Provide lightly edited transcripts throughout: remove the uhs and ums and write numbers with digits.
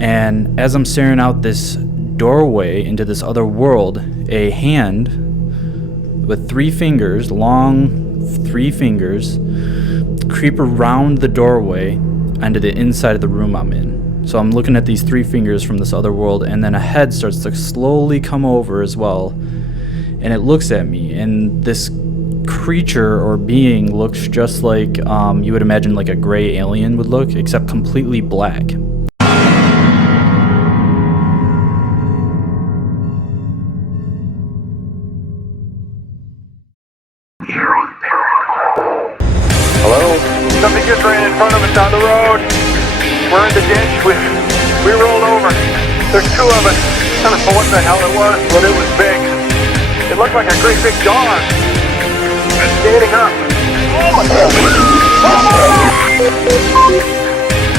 And as I'm staring out this doorway into this other world, a hand with 3 fingers, long 3 fingers, creep around the doorway onto the inside of the room I'm in. So I'm looking at these 3 fingers from this other world, and then a head starts to slowly come over as well, and it looks at me, and this creature or being looks just like you would imagine like a gray alien would look, except completely black. Hello? Something just ran in front of us down the road. We're in the ditch. We rolled over. There's 2 of us. I don't know what the hell it was, but it was big. It looked like a great big dog. Standing up. Oh my God.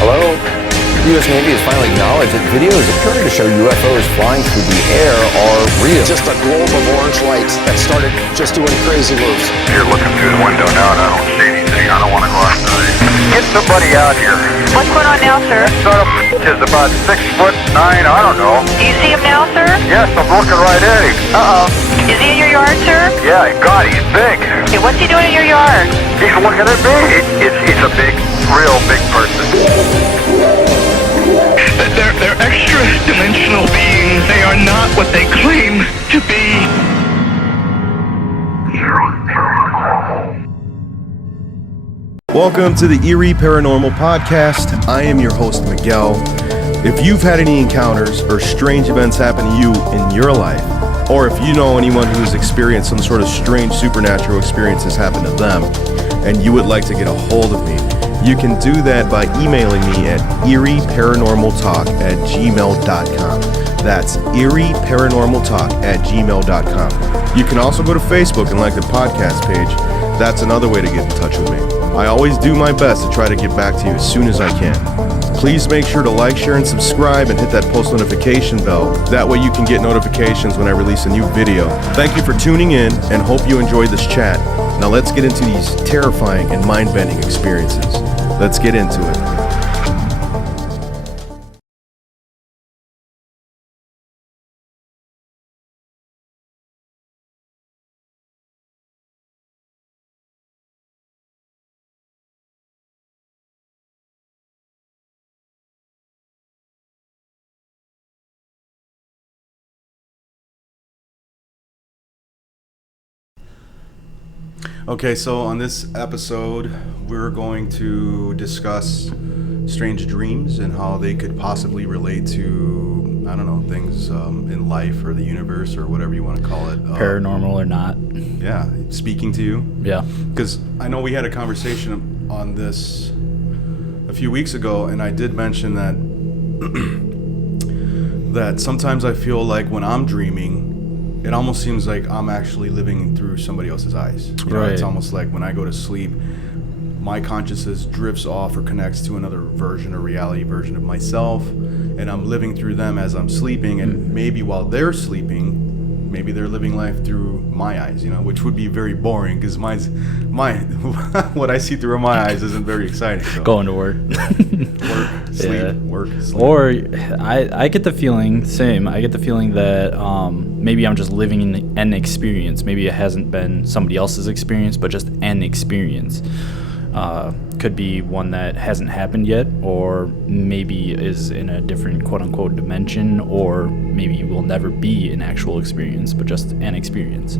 Hello? The U.S. Navy has finally acknowledged that videos appearing to show UFOs flying through the air are real. Just a globe of orange light that started just doing crazy moves. You're looking through the window now and I don't see anything. I don't want to go outside. Get somebody out here. What's going on now, sir? That son of a is about 6'9", I don't know. Do you see him now, sir? Yes, I'm looking right at him. Uh-oh. Is he in your yard, sir? Yeah, God, he's big. Okay, what's he doing in your yard? He's looking at me. He's a big, real big person. They're extra-dimensional beings. They are not what they claim to be. Welcome to the EERIE Paranormal Podcast. I am your host, Miguel. If you've had any encounters or strange events happen to you in your life, or if you know anyone who's experienced some sort of strange supernatural experiences happen to them, and you would like to get a hold of me, you can do that by emailing me at EERIEParanormalTalk@gmail.com. That's EERIEParanormalTalk@gmail.com. You can also go to Facebook and like the podcast page. That's another way to get in touch with me. I always do my best to try to get back to you as soon as I can. Please make sure to like, share, and subscribe and hit that post notification bell. That way you can get notifications when I release a new video. Thank you for tuning in and hope you enjoyed this chat. Now let's get into these terrifying and mind-bending experiences. Let's get into it. Okay, so on this episode, we're going to discuss strange dreams and how they could possibly relate to, I don't know, things in life or the universe or whatever you want to call it. Paranormal or not. Yeah, speaking to you. Yeah. Because I know we had a conversation on this a few weeks ago, and I did mention that that sometimes I feel like when I'm dreaming, it almost seems like I'm actually living through somebody else's eyes. You know, right. It's almost like when I go to sleep, my consciousness drifts off or connects to another version or reality version of myself, and I'm living through them as I'm sleeping, and maybe while they're sleeping, maybe they're living life through my eyes, you know, which would be very boring because what I see through my eyes isn't very exciting. So. Going to work. Work, sleep, Yeah. work, sleep. Or I get the feeling, I get the feeling that maybe I'm just living in an experience. Maybe it hasn't been somebody else's experience, but just an experience. Could be one that hasn't happened yet, or maybe is in a different quote-unquote dimension, or maybe will never be an actual experience, but just an experience.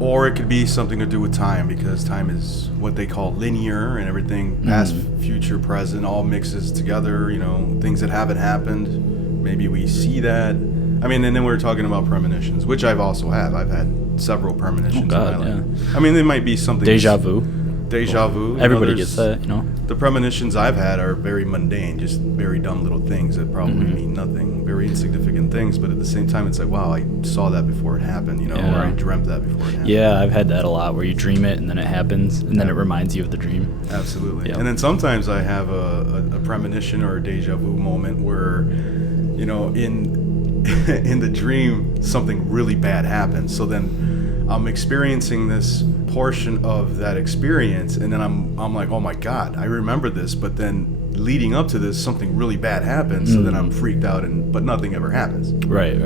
Or it could be something to do with time, because time is what they call linear, and everything past, future, present all mixes together, you know, things that haven't happened. Maybe we see that. I mean, and then we're talking about premonitions, which I've also had. I've had several premonitions in my life. Yeah. I mean, they might be something... Deja vu. Deja vu. Everybody gets that, you know. The premonitions I've had are very mundane, just very dumb little things that probably mean nothing, very insignificant things, but at the same time, it's like, wow, I saw that before it happened, you know, or I dreamt that before it happened. Yeah, I've had that a lot, where you dream it and then it happens, and then it reminds you of the dream. Absolutely. Yep. And then sometimes I have a premonition or a deja vu moment where, you know, in the dream, something really bad happens. So then I'm experiencing this portion of that experience, and then I'm like, oh my God, I remember this, but then leading up to this, something really bad happens, so then I'm freaked out, but nothing ever happens. Right.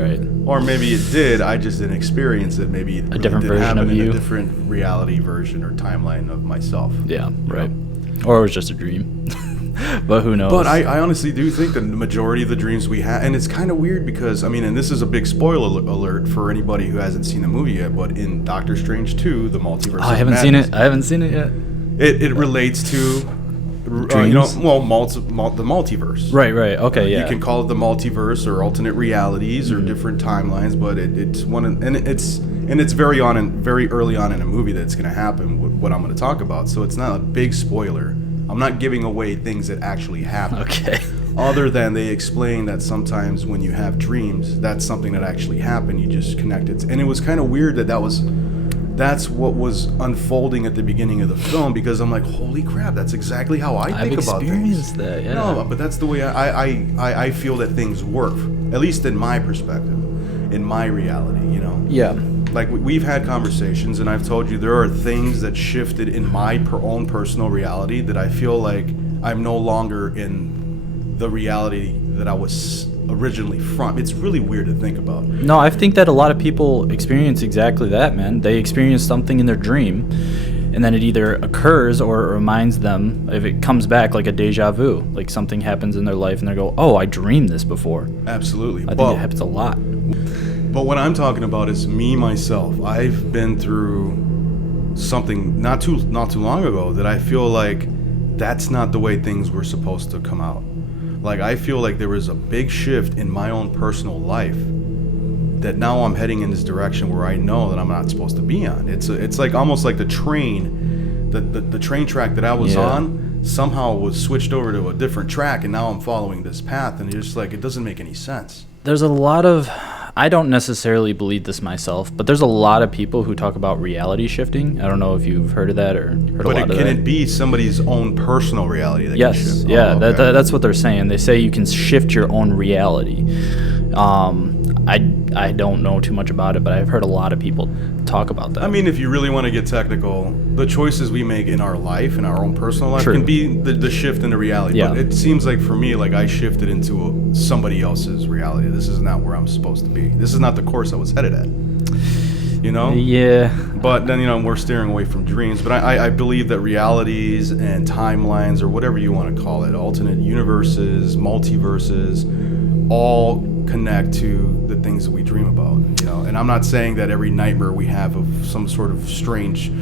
Or maybe it did, I just didn't experience it. Maybe it really different did version happen of in you. a different reality version or timeline of myself. Yeah, you right. know? Or it was just a dream. But who knows? But I honestly do think that the majority of the dreams we have, and it's kind of weird because, I mean, and this is a big spoiler alert for anybody who hasn't seen the movie yet, but in Doctor Strange 2, The Multiverse I of haven't Madness, seen it. I haven't seen it yet. It relates to, the multiverse. Right. Okay, yeah. You can call it the multiverse or alternate realities or different timelines, but it's one, and it's very early on in a movie that it's going to happen. What I'm going to talk about, so it's not a big spoiler. I'm not giving away things that actually happen. Okay. Other than they explain that sometimes when you have dreams, that's something that actually happened. You just connect it. And it was kind of weird that's what was unfolding at the beginning of the film, because I'm like, holy crap, that's exactly how I think about things. I've experienced that, yeah. No, but that's the way I feel that things work, at least in my perspective, in my reality, you know? Yeah. Like, we've had conversations, and I've told you there are things that shifted in my own personal reality that I feel like I'm no longer in the reality that I was originally from. It's really weird to think about. No, I think that a lot of people experience exactly that, man. They experience something in their dream, and then it either occurs or it reminds them, if it comes back like a deja vu, like something happens in their life and they go, oh, I dreamed this before. Absolutely. I think it happens a lot. But what I'm talking about is me, myself. I've been through something not too long ago that I feel like that's not the way things were supposed to come out. Like, I feel like there was a big shift in my own personal life that now I'm heading in this direction where I know that I'm not supposed to be on. It's like almost like the train, the train track that I was on somehow was switched over to a different track, and now I'm following this path, and it's just like, it doesn't make any sense. There's a lot of, I don't necessarily believe this myself, but there's a lot of people who talk about reality shifting. I don't know if you've heard of that or heard a lot of that. But can it be somebody's own personal reality that can shift? Yeah, okay. that's what they're saying. They say you can shift your own reality. I don't know too much about it, but I've heard a lot of people talk about that. I mean, if you really want to get technical, the choices we make in our life, in our own personal life, can be the shift into reality. Yeah. But it seems like for me, like I shifted into somebody else's reality. This is not where I'm supposed to be. This is not the course I was headed at. You know? Yeah. But then, you know, we're steering away from dreams. But I believe that realities and timelines, or whatever you want to call it, alternate universes, multiverses, all connect to the things that we dream about, you know. And I'm not saying that every nightmare we have of some sort of strange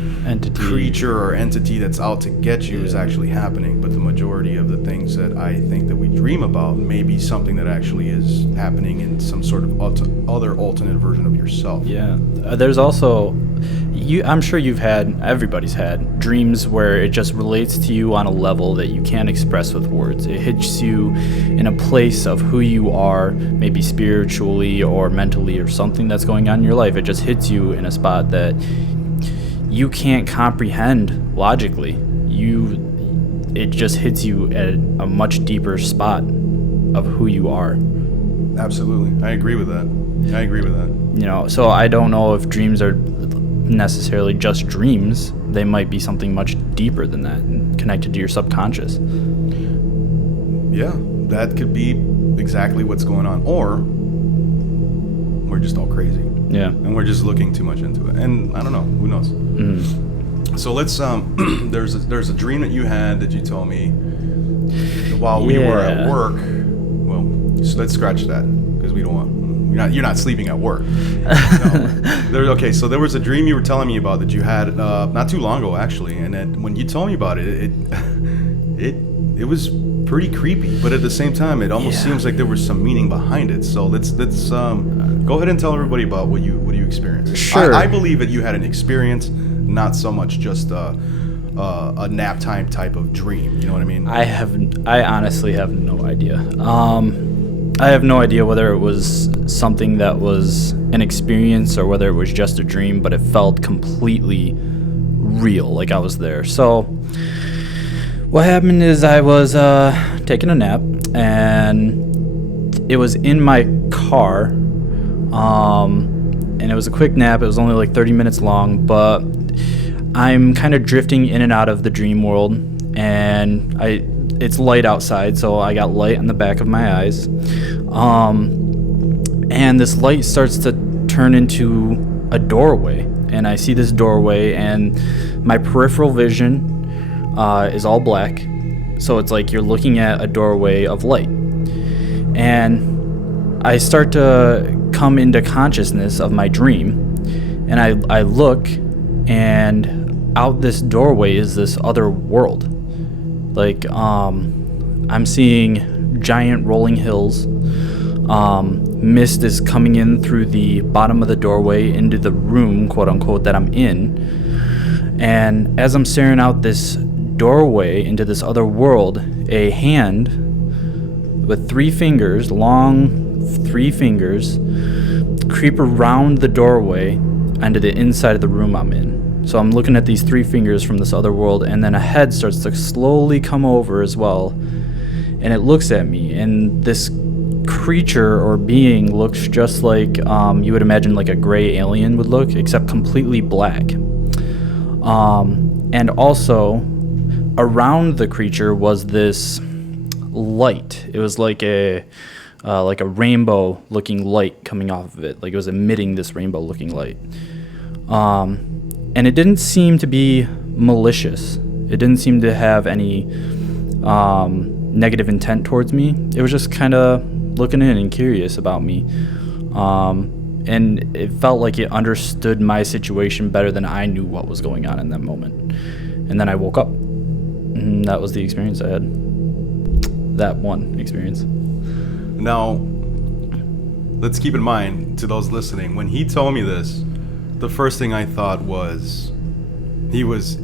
creature or entity that's out to get you is actually happening, but the majority of the things that I think that we dream about may be something that actually is happening in some sort of other alternate version of yourself. Yeah. There's also, I'm sure everybody's had dreams where it just relates to you on a level that you can't express with words. It hits you in a place of who you are, maybe spiritually or mentally, or something that's going on in your life. It just hits you in a spot that you can't comprehend logically. It just hits you at a much deeper spot of who you are. Absolutely. I agree with that. You know, so I don't know if dreams are necessarily just dreams. They might be something much deeper than that and connected to your subconscious. Yeah, that could be exactly what's going on. Or we're just all crazy. Yeah. And we're just looking too much into it. And I don't know. Who knows? Mm-hmm. So let's, there's a dream that you had that you told me while we were at work. Well, so let's scratch that, because we don't want, you're not sleeping at work. No. Okay, so there was a dream you were telling me about that you had not too long ago, actually, and then when you told me about it, it was pretty creepy, but at the same time, it almost seems like there was some meaning behind it. So let's go ahead and tell everybody about what you experienced. Sure. I believe that you had an experience, not so much just a nap time type of dream. You know what I mean? I honestly have no idea. I have no idea whether it was something that was an experience or whether it was just a dream, but it felt completely real, like I was there. So what happened is I was taking a nap, and it was in my car, and it was a quick nap. It was only like 30 minutes long, but I'm kind of drifting in and out of the dream world, and it's light outside, so I got light on the back of my eyes. And this light starts to turn into a doorway. And I see this doorway, and my peripheral vision is all black. So it's like you're looking at a doorway of light. And I start to come into consciousness of my dream. And I look, and out this doorway is this other world. Like, I'm seeing giant rolling hills. Mist is coming in through the bottom of the doorway into the room, quote unquote, that I'm in. And as I'm staring out this doorway into this other world, a hand with 3 fingers, long 3 fingers, creep around the doorway onto the inside of the room I'm in. So I'm looking at these 3 fingers from this other world, and then a head starts to slowly come over as well, and it looks at me, and this creature or being looks just like you would imagine like a gray alien would look, except completely black. And also around the creature was this light. It was like a rainbow looking light coming off of it, like it was emitting this rainbow looking light. And it didn't seem to be malicious. It didn't seem to have any negative intent towards me. It was just kind of looking in and curious about me. And it felt like it understood my situation better than I knew what was going on in that moment. And then I woke up. And that was the experience I had. That one experience. Now, let's keep in mind, to those listening, when he told me this, the first thing I thought was he was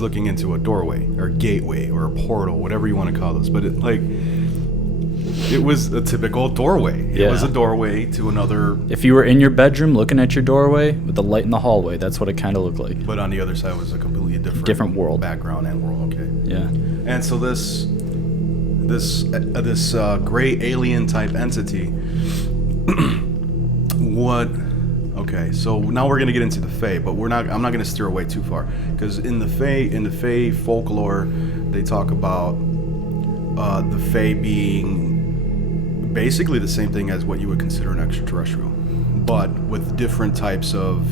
looking into a doorway or gateway or a portal, whatever you want to call this. But it was a typical doorway. It was a doorway to another. If you were in your bedroom looking at your doorway with the light in the hallway, that's what it kind of looked like. But on the other side was a completely different world, background and world. Okay. Yeah. And so this gray alien type entity. What? Okay, so now we're gonna get into the Fae, but I'm not gonna steer away too far, because in the Fae folklore, they talk about the Fae being basically the same thing as what you would consider an extraterrestrial, but with different types of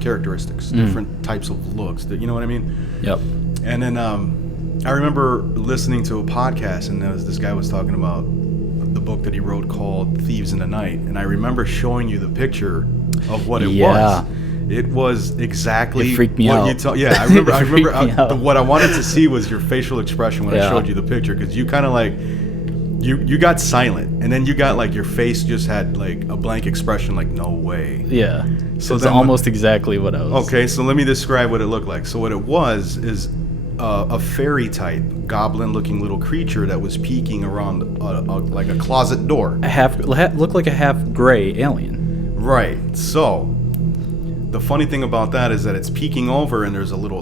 characteristics, different types of looks. That, you know what I mean? Yep. And then I remember listening to a podcast, and this guy was talking about the book that he wrote called Thieves in the Night, and I remember showing you the picture of what it was. It was exactly it freaked me what out. you told. Yeah, I remember. What I wanted to see was your facial expression when I showed you the picture, because you kind of like you got silent, and then you got like your face just had like a blank expression, like no way. Yeah. So it's almost exactly what I was. Okay, so let me describe what it looked like. So what it was is a fairy type goblin-looking little creature that was peeking around like a closet door. Looked like a half gray alien. Right. So the funny thing about that is that it's peeking over, and there's a little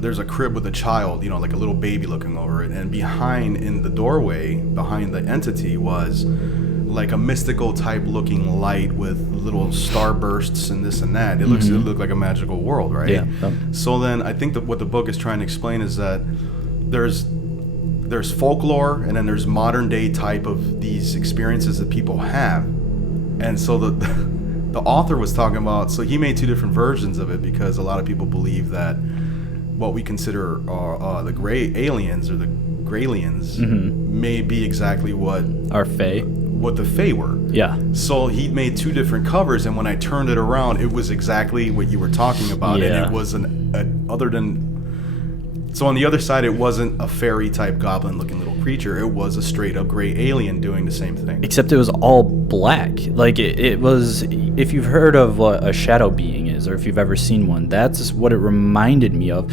there's a crib with a child, like a little baby looking over it, and behind in the doorway behind the entity was like a mystical type looking light with little starbursts and this and that. It looked like a magical world, right? Yeah. So then I think that what the book is trying to explain is that there's folklore, and then there's modern day type of these experiences that people have. And so the author was talking about, so he made 2 different versions of it, because a lot of people believe that what we consider the gray aliens or the graylians may be exactly what the Fae were. Yeah. So he made 2 different covers, and when I turned it around, it was exactly what you were talking about. Yeah. And it was so on the other side, it wasn't a fairy type goblin looking little creature. It was a straight up gray alien doing the same thing. Except it was all black. Like it was, if you've heard of what a shadow being is, or if you've ever seen one, that's what it reminded me of.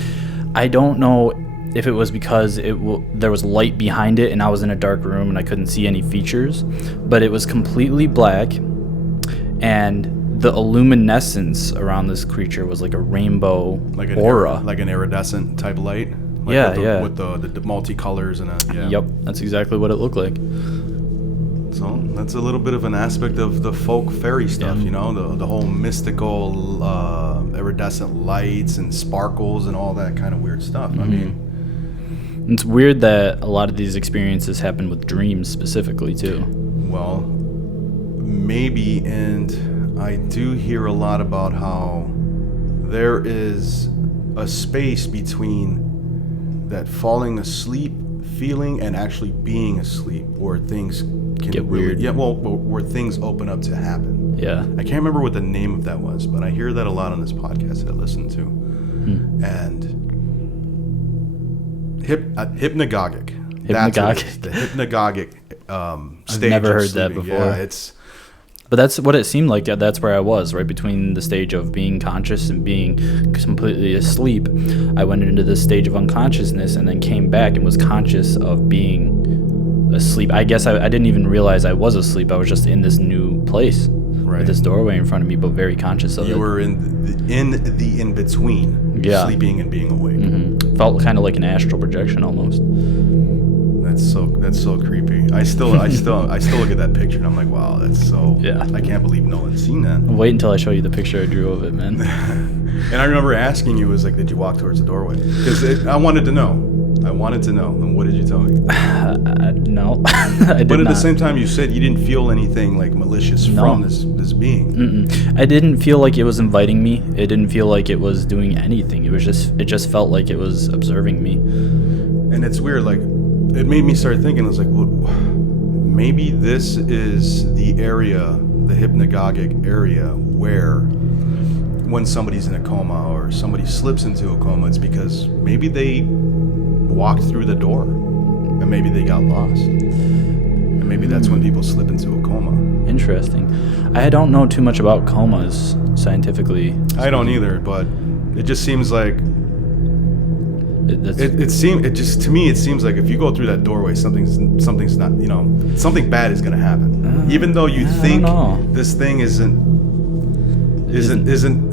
I don't know if it was because there was light behind it and I was in a dark room and I couldn't see any features, but it was completely black, and the illuminescence around this creature was like a rainbow aura. Like an iridescent type light? Like with the multicolors and Yep, that's exactly what it looked like. So that's a little bit of an aspect of the folk fairy stuff, the whole mystical iridescent lights and sparkles and all that kind of weird stuff. I mean... It's weird that a lot of these experiences happen with dreams specifically too. Well, maybe, and I do hear a lot about how there is a space between that falling asleep feeling and actually being asleep, where things can get weird. Yeah, well, where things open up to happen. Yeah. I can't remember what the name of that was, but I hear that a lot on this podcast that I listen to. And hypnagogic. That's what it is, the hypnagogic stage. I've never heard sleeping. that before. Yeah, But that's what it seemed like. That's where I was, right between the stage of being conscious and being completely asleep. I went into this stage of unconsciousness and then came back and was conscious of being asleep. I guess I didn't even realize I was asleep. I was just in this new place, with this doorway in front of me, but very conscious of it. You were in the in-between, sleeping and being awake. Felt kind of like an astral projection almost. That's so creepy. I still look at that picture and I'm like, wow, that's so. Yeah. I can't believe no one's seen that. Wait until I show you the picture I drew of it, man. And I remember asking you, was like, did you walk towards the doorway? Because I wanted to know. And what did you tell me? No, I did But at not. the same time, you said you didn't feel anything like malicious from this being. I didn't feel like it was inviting me. It didn't feel like it was doing anything. It just felt like it was observing me. And it's weird, like, it made me start thinking, I was like, well, maybe this is the area, the hypnagogic area, where when somebody's in a coma or somebody slips into a coma, it's because maybe they walked through the door and maybe they got lost. And maybe that's when people slip into a coma. Interesting. I don't know too much about comas scientifically. I don't either, but it just seems like to me it seems like if you go through that doorway, something's not, something bad is gonna happen. Even though you think this thing isn't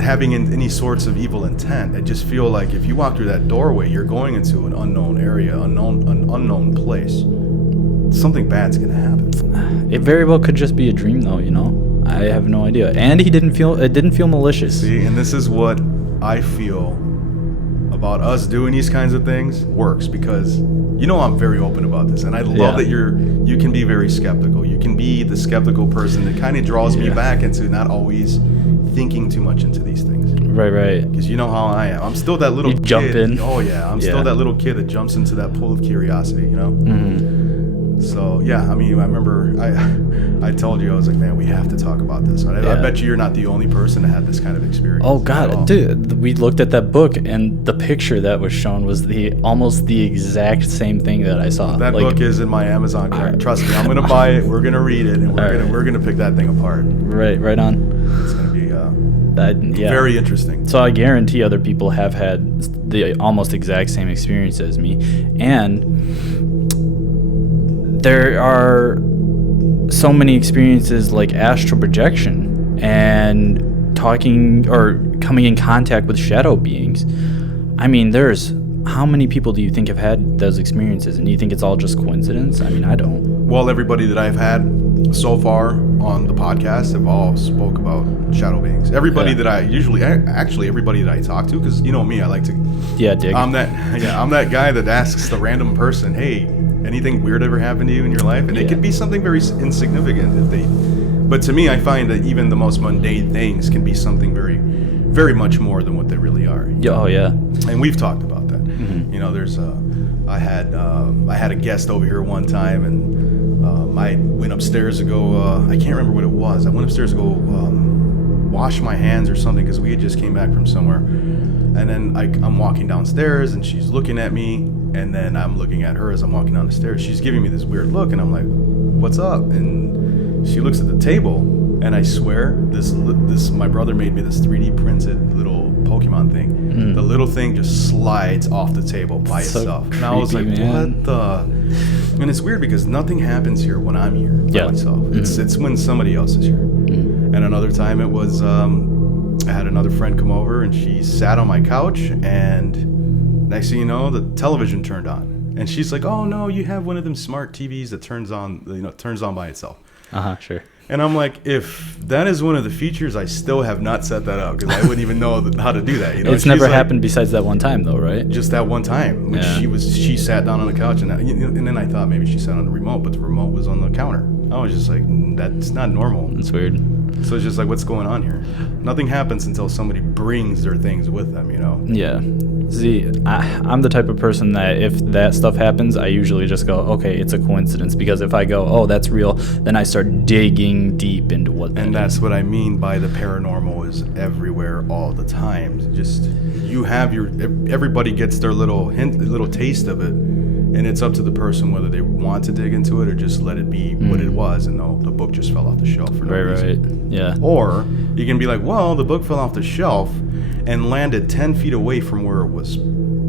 having any sorts of evil intent. I just feel like if you walk through that doorway, you're going into an unknown area, an unknown place. Something bad's gonna happen. It very well could just be a dream, though. I have no idea. And it didn't feel malicious. See, and this is what I feel about us doing these kinds of things works, because I'm very open about this, and I love that you can be very skeptical. You can be the skeptical person that kind of draws me back into not always thinking too much into these things. Right. Because you know how I am. I'm still that little kid. Jump in. Oh yeah, I'm still that little kid that jumps into that pool of curiosity. So yeah, I mean, I remember I told you, I was like, man, we have to talk about this. I bet you're not the only person that had this kind of experience. Oh God, dude, we looked at that book and the picture that was shown was almost the exact same thing that I saw. That book is in my Amazon cart. Trust me, I'm gonna buy it. We're gonna read it, and we're gonna pick that thing apart. Right on. It's gonna be very interesting. So I guarantee other people have had the almost exact same experience as me, and there are so many experiences like astral projection and talking or coming in contact with shadow beings. I mean, how many people do you think have had those experiences, and do you think it's all just coincidence? I mean, I don't. Well, everybody that I've had so far on the podcast have all spoke about shadow beings. Everybody that everybody that I talk to, because you know me, I like to dig. I'm that guy that asks the random person, hey, anything weird ever happened to you in your life? And it could be something very insignificant but to me, I find that even the most mundane things can be something very, very much more than what they really are. Oh yeah. And we've talked about that. There's I had a guest over here one time, and I went upstairs to go, I can't remember what it was. I went upstairs to go wash my hands or something, because we had just came back from somewhere. And then I'm walking downstairs, and she's looking at me, and then I'm looking at her as I'm walking down the stairs. She's giving me this weird look, and I'm like, what's up? And she looks at the table, and I swear, this my brother made me this 3D printed little Pokemon thing. The little thing just slides off the table by itself. Creepy, and I was like, man. what the? And it's weird because nothing happens here when I'm here by myself. It's when somebody else is here. And another time it was, I had another friend come over, and she sat on my couch, and next thing you know, the television turned on. And she's like, oh no, you have one of them smart TVs that turns on by itself. Sure. And I'm like, if that is one of the features, I still have not set that up because I wouldn't even know how to do that. You know, It's never happened besides that one time, though, right? Just that one time when she sat down on the couch, and then I thought maybe she sat on the remote, but the remote was on the counter. I was just like, that's not normal. That's weird. So it's just like, what's going on here? Nothing happens until somebody brings their things with them, you know? Yeah. See, I'm the type of person that if that stuff happens, I usually just go, okay, it's a coincidence. Because if I go, oh, that's real, then I start digging deep into what that And is. that's what I mean by the paranormal is everywhere all the time. Just, you have everybody gets their little taste of it. And it's up to the person whether they want to dig into it or just let it be what it was, and the book just fell off the shelf for no reason. Right, yeah. Or you can be like, well, the book fell off the shelf and landed 10 feet away from where it was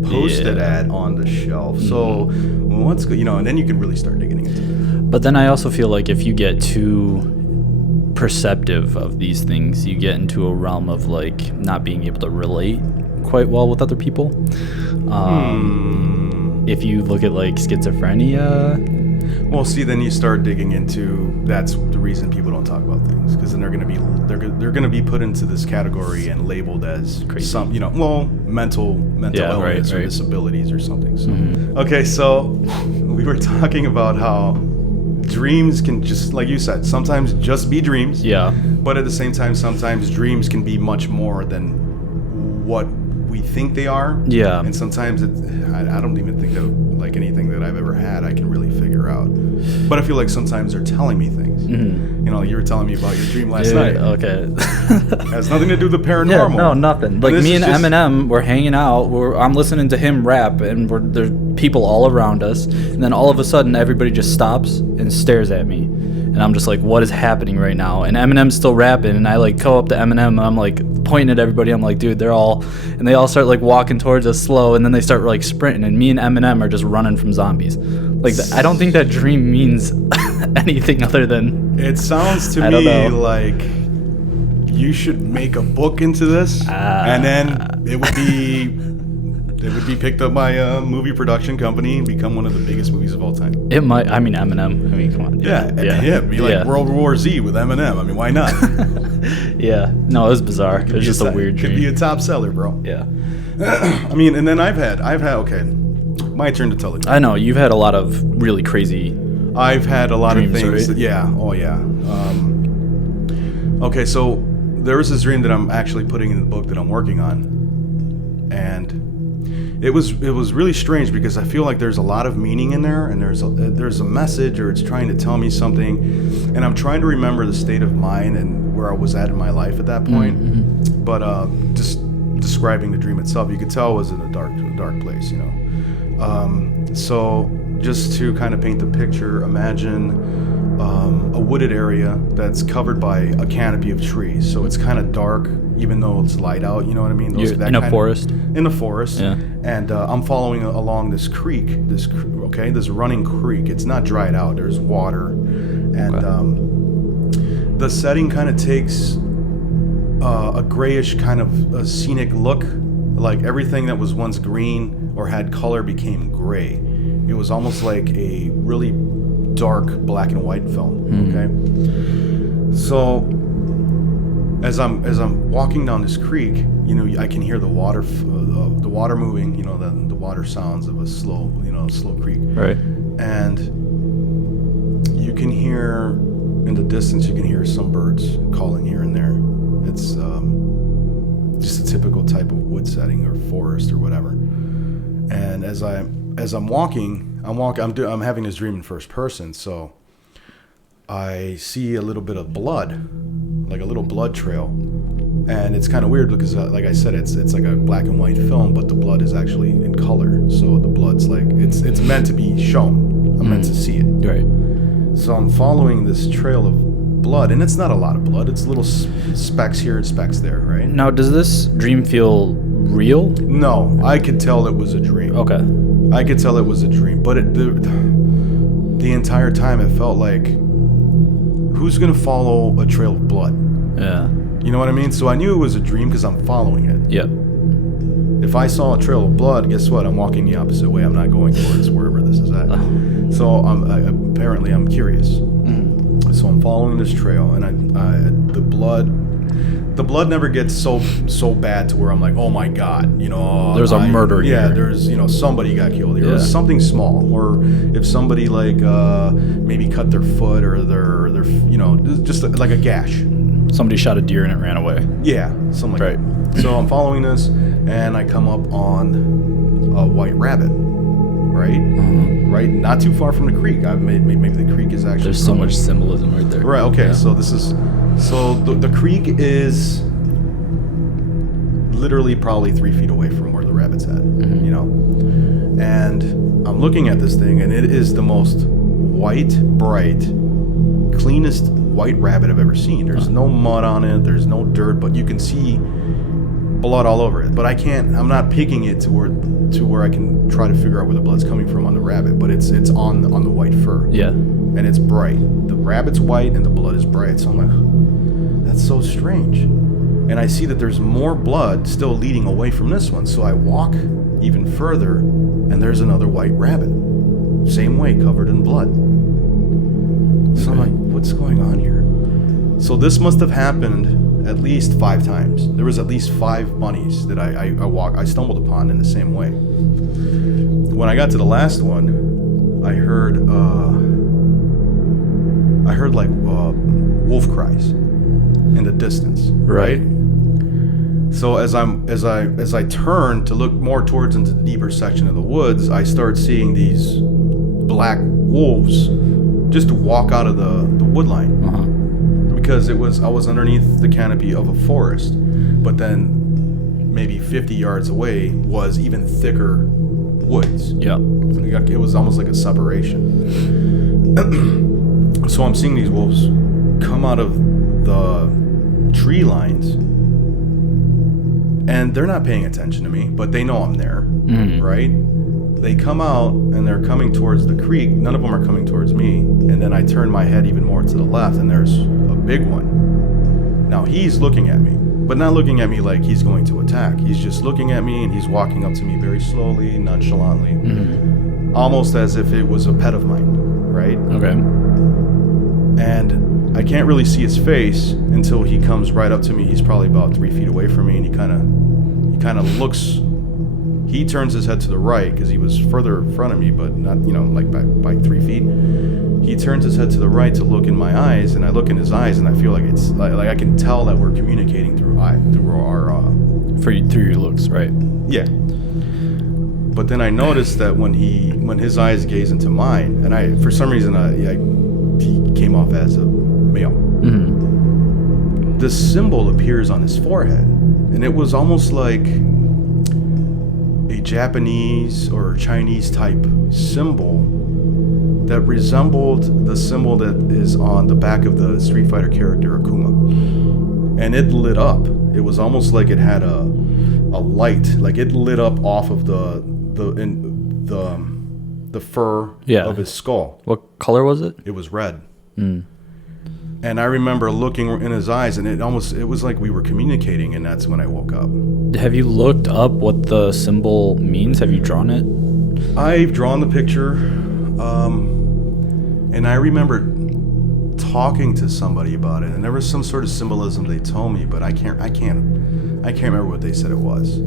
posted at on the shelf. So what's good, and then you can really start digging into it. But then I also feel like if you get too perceptive of these things, you get into a realm of like not being able to relate quite well with other people. If you look at like schizophrenia, well, see, then you start digging into that's the reason people don't talk about things, because then they're gonna be put into this category and labeled as some mental illness or disabilities or something. So okay, so we were talking about how dreams can just, like you said, sometimes just be dreams. Yeah. But at the same time, sometimes dreams can be much more than what we think they are. Yeah. And sometimes I don't even think that like anything that I've ever had I can really figure out. But I feel like sometimes they're telling me things. You were telling me about your dream last night. Okay. Has nothing to do with the paranormal. Yeah, no, nothing. Like me and Eminem, we're hanging out. I'm listening to him rap, and there's people all around us. And then all of a sudden, everybody just stops and stares at me. And I'm just like, what is happening right now? And Eminem's still rapping, and I like go up to Eminem, and I'm like pointing at everybody. I'm like, dude, they all start like walking towards us slow, and then they start like sprinting, and me and Eminem are just running from zombies. Like, I don't think that dream means anything other than. It sounds to me like you should make a book into this, and then it would be picked up by a movie production company and become one of the biggest movies of all time. It might. I mean, Eminem. I mean, come on. Yeah. It'd be like World War Z with Eminem. I mean, why not? Yeah. No, it was bizarre. It was just a weird dream. Could be a top seller, bro. Yeah. I mean, and then I've had. Okay, my turn to tell it. I know you've had a lot of really crazy. I've had a lot dreams, of things. Right? Yeah. Oh yeah. Okay, so there was this dream that I'm actually putting in the book that I'm working on, and it was really strange because I feel like there's a lot of meaning in there, and there's a message, or it's trying to tell me something, and I'm trying to remember the state of mind and where I was at in my life at that point. Mm-hmm. But just describing the dream itself, you could tell it was in a dark place, So just to kind of paint the picture, imagine a wooded area that's covered by a canopy of trees. So it's kind of dark, even though it's light out. You know what I mean? You're in a forest. In a forest. Yeah. And I'm following along this creek. This running creek. It's not dried out. There's water, and the setting kind of takes a grayish kind of a scenic look. Like everything that was once green or had color became gray. It was almost like a really dark black and white film. Okay. So as I'm walking down this creek, I can hear the water moving. The water sounds of a slow creek. Right. And you can hear in the distance, you can hear some birds calling here and there. It's just a typical type of wood setting or forest or whatever. And as I'm walking, I'm having this dream in first person, so I see a little bit of blood, like a little blood trail, and it's kind of weird because, like I said, it's like a black and white film, but the blood is actually in color. So the blood's like it's meant to be shown. I'm meant to see it. Right. So I'm following this trail of blood, and it's not a lot of blood. It's little specks here and specks there, right? Now, does this dream feel real? No, I could tell it was a dream. Okay. I could tell it was a dream, but the entire time it felt like, who's gonna follow a trail of blood? Yeah. You know what I mean? So I knew it was a dream because I'm following it. Yep. If I saw a trail of blood, guess what? I'm walking the opposite way. I'm not going towards wherever this is at. So apparently I'm curious. So I'm following this trail, and the blood never gets so bad to where I'm like, oh my God, There's a murder yeah, here. there's somebody got killed here. It was Yeah. something small, or if somebody like maybe cut their foot or their just like a gash. Somebody shot a deer and it ran away. Yeah, something like Right. that. So I'm following this, and I come up on a white rabbit, right? Mm-hmm. Right, not too far from the creek. Maybe the creek is actually. There's so much symbolism right there. Right. Okay. Yeah. So the creek is literally probably 3 feet away from where the rabbit's at. Mm-hmm. And I'm looking at this thing, and it is the most white, bright, cleanest white rabbit I've ever seen. There's no mud on it. There's no dirt, but you can see blood all over it. But I'm not picking it to where I can try to figure out where the blood's coming from on the rabbit. But it's on the white fur. Yeah. And it's bright. The rabbit's white and the blood is bright. So I'm like, that's so strange. And I see that there's more blood still leading away from this one. So I walk even further, and there's another white rabbit. Same way, covered in blood. So I'm like, what's going on here? So this must have happened at least 5 times. There was at least 5 bunnies that I stumbled upon in the same way. When I got to the last one, I heard like wolf cries in the distance. Right. So as I turn to look more towards into the deeper section of the woods, I start seeing these black wolves just walk out of the wood line. Uh-huh. Because I was underneath the canopy of a forest, but then maybe 50 yards away was even thicker woods. Yeah. It was almost like a separation. So I'm seeing these wolves come out of the tree lines, and they're not paying attention to me, but they know I'm there, right? They come out, and they're coming towards the creek. None of them are coming towards me. And then I turn my head even more to the left, and there's a big one. Now, he's looking at me, but not looking at me like he's going to attack. He's just looking at me, and he's walking up to me very slowly, nonchalantly, almost as if it was a pet of mine, right? Okay. And I can't really see his face until he comes right up to me. He's probably about 3 feet away from me, and he kind of looks. He turns his head to the right because he was further in front of me, but not, like by 3 feet. He turns his head to the right to look in my eyes, and I look in his eyes, and I feel like it's like I can tell that we're communicating through our Through your looks, right? yeah. But then I noticed that when his eyes gaze into mine, and for some reason he came off as a male. Mm-hmm. This symbol appears on his forehead, and it was almost like a Japanese or Chinese type symbol that resembled the symbol that is on the back of the Street Fighter character Akuma. And it lit up. It was almost like it had a light, like it lit up off of the fur of his skull. What color was it? It was red. And I remember looking in his eyes, and it was like we were communicating, and that's when I woke up. Have you looked up what the symbol means? Have you drawn it? I've drawn the picture, and I remember talking to somebody about it, and there was some sort of symbolism they told me, but I can't remember what they said it was.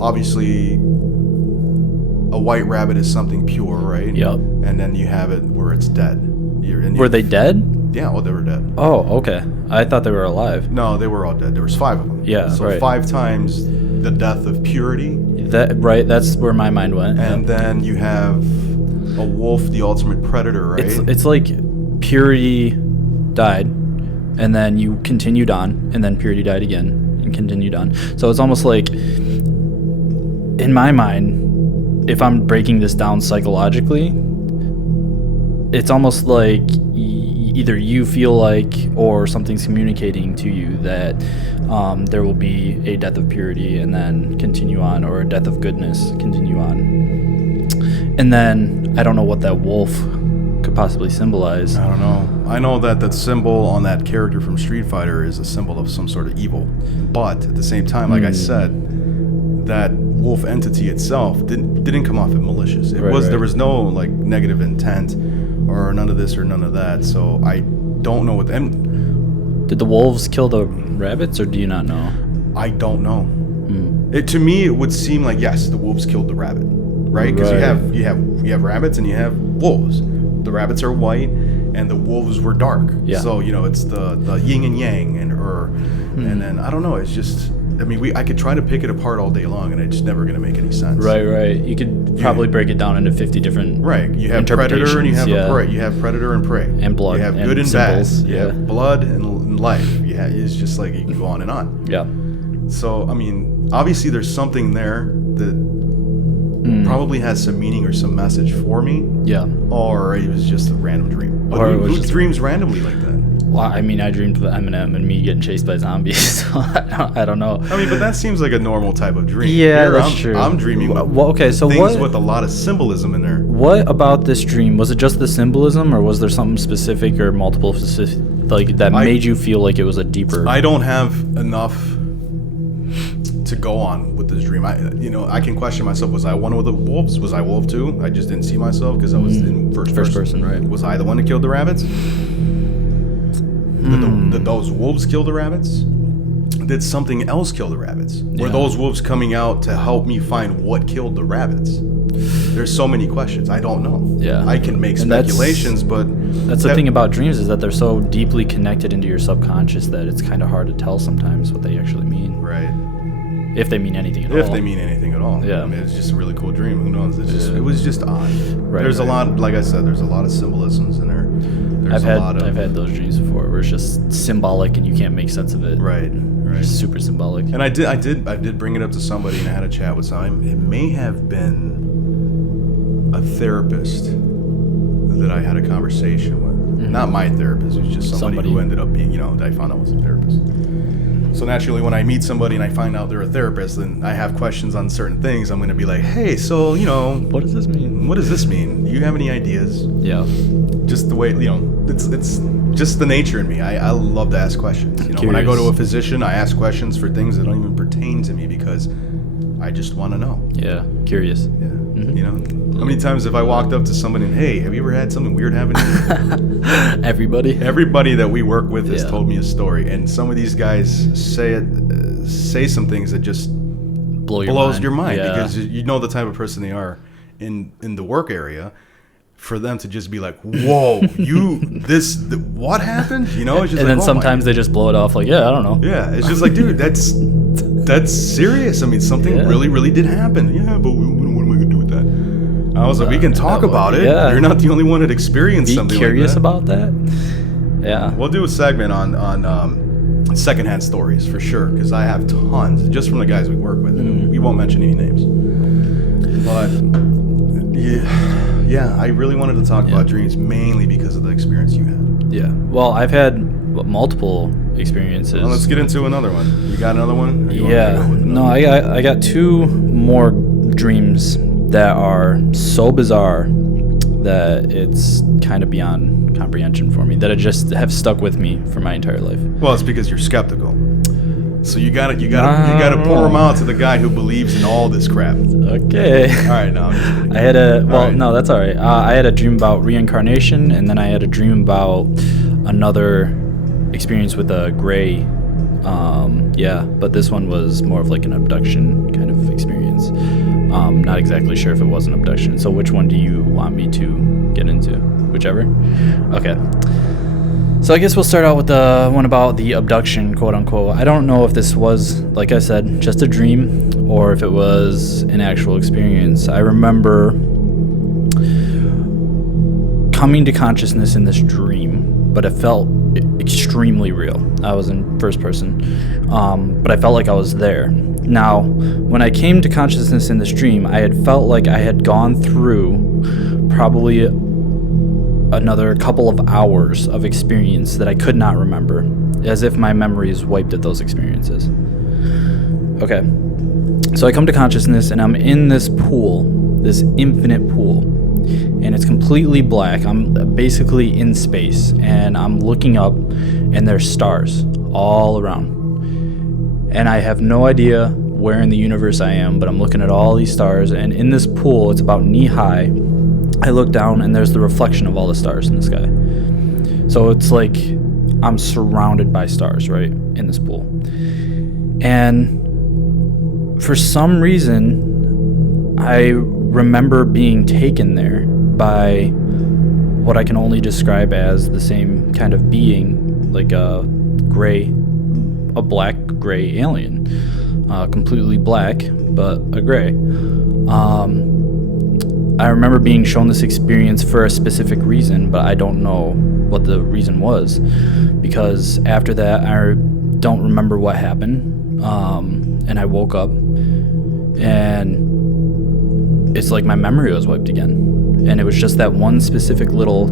Obviously, a white rabbit is something pure, right? Yep. And then you have it where it's dead. Were they dead? Yeah, well, they were dead. Oh, okay. I thought they were alive. No, they were all dead. There was 5 of them. Yeah, so right. 5 times the death of purity. That's where my mind went. And then you have a wolf, the ultimate predator, right? It's like purity died, and then you continued on, and then purity died again, and continued on. So it's almost like, in my mind, if I'm breaking this down psychologically, it's almost like either you feel like, or something's communicating to you that there will be a death of purity and then continue on, or a death of goodness, continue on. And then I don't know what that wolf could possibly symbolize. I don't know. I know that symbol on that character from Street Fighter is a symbol of some sort of evil. But at the same time, like I said, that wolf entity itself didn't come off as malicious. There was no like negative intent or none of this or none of that. So I don't know what. And Did the wolves kill the rabbits, or do you not know? I don't know. To me, it would seem like yes, the wolves killed the rabbit, right? Because you have rabbits and you have wolves. The rabbits are white, and the wolves were dark. Yeah. So it's the yin and yang, and then I don't know. It's just. I mean, I could try to pick it apart all day long, and it's just never going to make any sense. Right. You could probably break it down into 50 different You have predator and you have interpretations, a prey. You have predator and prey. And blood. You have and good and symbols. bad. You have blood and life. Yeah, it's just like you can go on and on. Yeah. So, I mean, obviously there's something there that probably has some meaning or some message for me. Yeah. Or it was just a random dream. But Or it was who just dreams randomly like that? Well, I mean, I dreamed of Eminem and me getting chased by zombies, so I don't know. I mean, but that seems like a normal type of dream. Yeah, Here, that's true. I'm dreaming Well, okay, so things what- with a lot of symbolism in there. What about this dream? Was it just the symbolism, or was there something specific or multiple specific, like, that made you feel like it was a deeper... I don't have enough to go on with this dream. I can question myself. Was I one of the wolves? Was I wolf too? I just didn't see myself because I was in first person. Right. Was I the one that killed the rabbits? Did those wolves kill the rabbits? Did something else kill the rabbits? Were those wolves coming out to help me find what killed the rabbits? There's so many questions. I don't know. Yeah. I can make And that's- speculations, but That's the thing about dreams, is that they're so deeply connected into your subconscious that it's kind of hard to tell sometimes what they actually mean. right. If they mean anything at all. If they mean anything at all. Yeah. I mean, it's just a really cool dream. Who knows? It was just odd. Right, There's a right. lot, like I said, there's a lot of symbolisms in there. There's I've had those dreams before where it's just symbolic and you can't make sense of it. Right. Just super symbolic. And I did bring it up to somebody, and I had a chat with somebody. It may have been a therapist that I had a conversation with. Not my therapist. It was just somebody who ended up being, that I found out was a therapist. So naturally, when I meet somebody and I find out they're a therapist, and I have questions on certain things, I'm going to be like, hey, so, What does this mean? what does this mean? Do you have any ideas? Yeah. Just the way, it's just the nature in me. I love to ask questions. When I go to a physician, I ask questions for things that don't even pertain to me because I just want to know. Yeah. Curious. Yeah. How many times have I walked up to somebody and, hey, have you ever had something weird happen to you? Everybody that we work with has told me a story, and some of these guys say some things that just blows your mind because you know the type of person they are in the work area. For them to just be like, whoa, what happened? It's just and then sometimes they just blow it off like, yeah, I don't know. Yeah, it's just like, dude, that's serious. I mean, something really, really did happen. Yeah, but what am I gonna do with that? I was like, we can talk about it. Yeah. You're not the only one that experienced something like that. Be curious about that. Yeah. We'll do a segment on secondhand stories for sure, because I have tons just from the guys we work with. And we won't mention any names, but yeah, I really wanted to talk about dreams mainly because of the experience you had. Yeah. Well, I've had multiple experiences. Well, let's get into another one. You got another one? No, I got two more dreams that are so bizarre that it's kind of beyond comprehension for me, that it just have stuck with me for my entire life. Well, it's because you're skeptical. So you gotta pour them out to the guy who believes in all this crap. Okay. All right, no, I'm just kidding. I had no, that's all right. I had a dream about reincarnation, and then I had a dream about another experience with a gray. But this one was more of like an abduction kind of experience. Not exactly sure if it was an abduction. So which one do you want me to get into? Whichever? Okay. So I guess we'll start out with the one about the abduction, quote unquote. I don't know if this was, like I said, just a dream or if it was an actual experience. I remember coming to consciousness in this dream, but it felt extremely real. I was in first person, but I felt like I was there. Now, when I came to consciousness in this dream, I had felt like I had gone through probably another couple of hours of experience that I could not remember, as if my memories wiped at those experiences. Okay, so I come to consciousness and I'm in this pool, this infinite pool, and it's completely black. I'm basically in space, and I'm looking up, and there's stars all around. And I have no idea where in the universe I am, but I'm looking at all these stars, and in this pool, it's about knee high. I look down and there's the reflection of all the stars in the sky. So it's like I'm surrounded by stars, right, in this pool. And for some reason, I remember being taken there by what I can only describe as the same kind of being, like a black gray alien. Completely black, but a gray. I remember being shown this experience for a specific reason, but I don't know what the reason was, because after that I don't remember what happened, and I woke up and it's like my memory was wiped again, and it was just that one specific little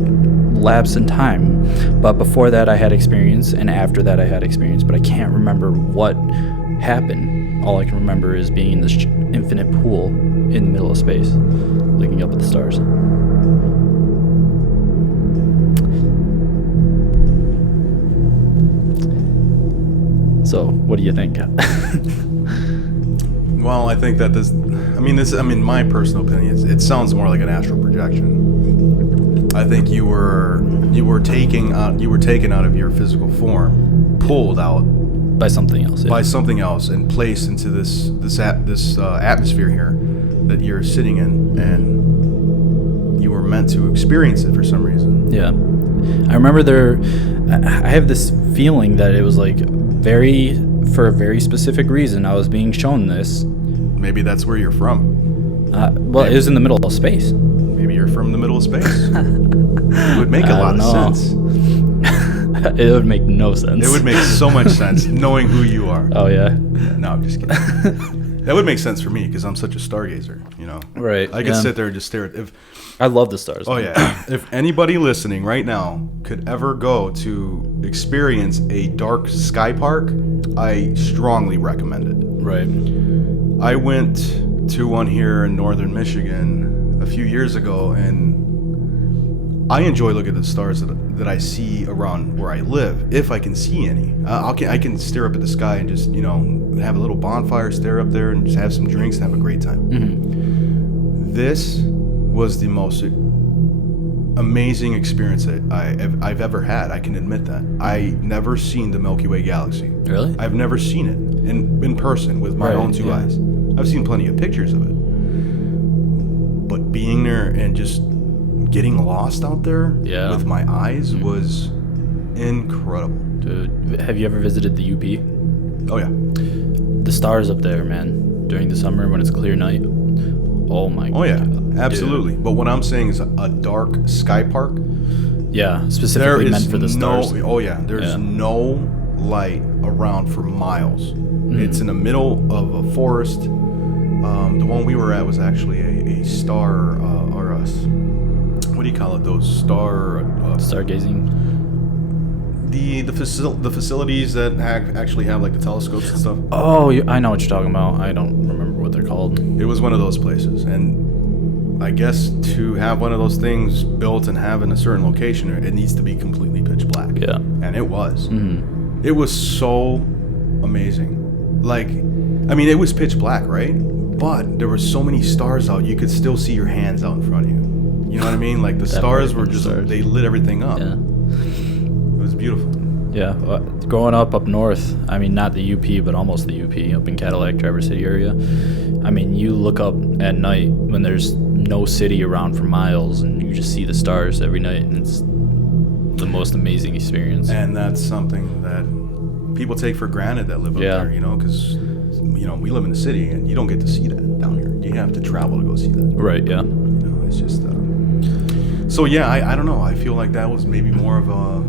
lapse in time. But before that I had experience, and after that I had experience, but I can't remember what happened. All I can remember is being in this infinite pool in the middle of space, looking up at the stars. So, what do you think? Well, I think that my personal opinion, it sounds more like an astral projection. I think you were taken out of your physical form, pulled out by something else. Yeah. By something else, and placed into this atmosphere here that you're sitting in, and you were meant to experience it for some reason. Yeah, I remember I have this feeling that it was like for a very specific reason I was being shown this. Maybe that's where you're from. Well, it was in the middle of space. Maybe you're from the middle of space. It would make a lot of sense. It would make no sense. It would make so much sense knowing who you are. Oh, yeah? No, I'm just kidding. That would make sense for me because I'm such a stargazer, you know? Right. I could sit there and just stare at... I love the stars. Oh, yeah. If anybody listening right now could ever go to experience a dark sky park, I strongly recommend it. Right. I went to one here in northern Michigan a few years ago, and I enjoy looking at the stars that I see around where I live, if I can see any. I can stare up at the sky and just, have a little bonfire, stare up there, and just have some drinks and have a great time. Mm-hmm. This was the most amazing experience that I've ever had. I can admit that. I never seen the Milky Way galaxy. Really? I've never seen it in person with my own two eyes. I've seen plenty of pictures of it. But being there and just getting lost out there with my eyes was incredible. Dude, have you ever visited the UP? Oh, yeah. The stars up there, man, during the summer when it's clear night. Oh, my God. Oh, yeah. Absolutely. Dude. But what I'm saying is a dark sky park. Yeah, specifically meant for the stars. There's no light around for miles. It's in the middle of a forest. The one we were at was actually a star, what do you call it? Those stargazing. The facilities that actually have like the telescopes and stuff. Oh, I know what you're talking about. I don't remember what they're called. It was one of those places, and I guess to have one of those things built and have in a certain location, it needs to be completely pitch black. Yeah, and it was. Mm-hmm. It was so amazing. Like, I mean, it was pitch black, right? But there were so many stars out, you could still see your hands out in front of you. You know what I mean? Like the stars were just, they lit everything up. Yeah. It was beautiful. Yeah. Growing up north, I mean, not the UP, but almost the UP, up in Cadillac, Traverse City area. I mean, you look up at night when there's no city around for miles and you just see the stars every night, and it's the most amazing experience. And that's something that people take for granted that live up there, because, we live in the city and you don't get to see that down here. You have to travel to go see that. Right, yeah. It's just... So, yeah, I don't know. I feel like that was maybe more of a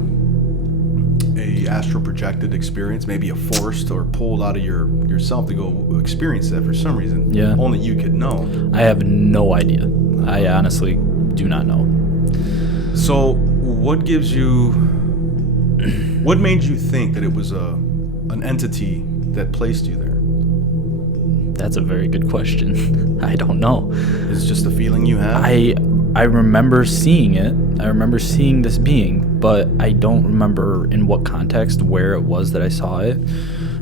astral projected experience, maybe a forced or pulled out of yourself to go experience that for some reason. Yeah. Only you could know. I have no idea. I honestly do not know. So, what made you think that it was an entity that placed you there? That's a very good question. I don't know. It's just a feeling you have? I remember seeing it. I remember seeing this being, but I don't remember in what context, where it was that I saw it,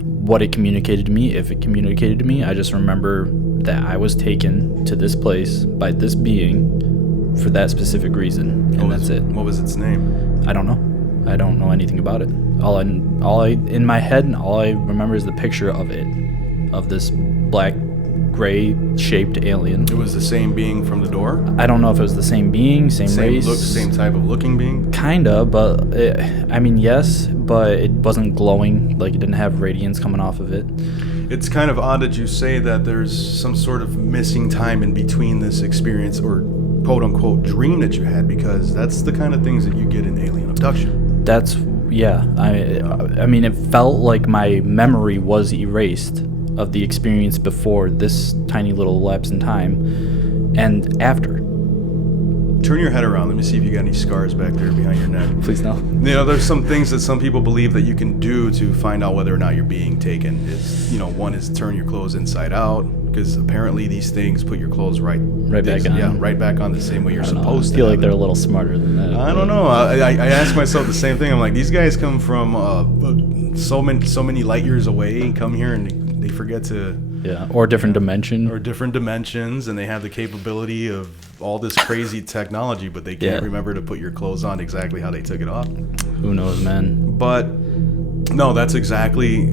what it communicated to me, if it communicated to me. I just remember that I was taken to this place by this being for that specific reason, and that's it. What was its name? I don't know. I don't know anything about it. All I in my head, and all I remember is the picture of it, of this black, gray shaped alien. It was the same being from the door? I don't know if it was the same being, same race. Same type of looking being? Kinda, but yes, but it wasn't glowing, like it didn't have radiance coming off of it. It's kind of odd that you say that there's some sort of missing time in between this experience or quote-unquote dream that you had, because that's the kind of things that you get in alien abduction. That's, yeah. I mean, it felt like my memory was erased of the experience before this tiny little lapse in time and after. Turn your head around. Let me see if you got any scars back there behind your neck. Please no. You know, there's some things that some people believe that you can do to find out whether or not you're being taken. One is turn your clothes inside out, because apparently these things put your clothes right back on. Yeah, right back on the same way you're supposed to. I feel like they're a little smarter than that. I don't know. I ask myself the same thing. I'm like, these guys come from so many light years away and come here and they forget to... Yeah, or different dimension. Or different dimensions, and they have the capability of all this crazy technology, but they can't remember to put your clothes on exactly how they took it off. Who knows, man? But, no, that's exactly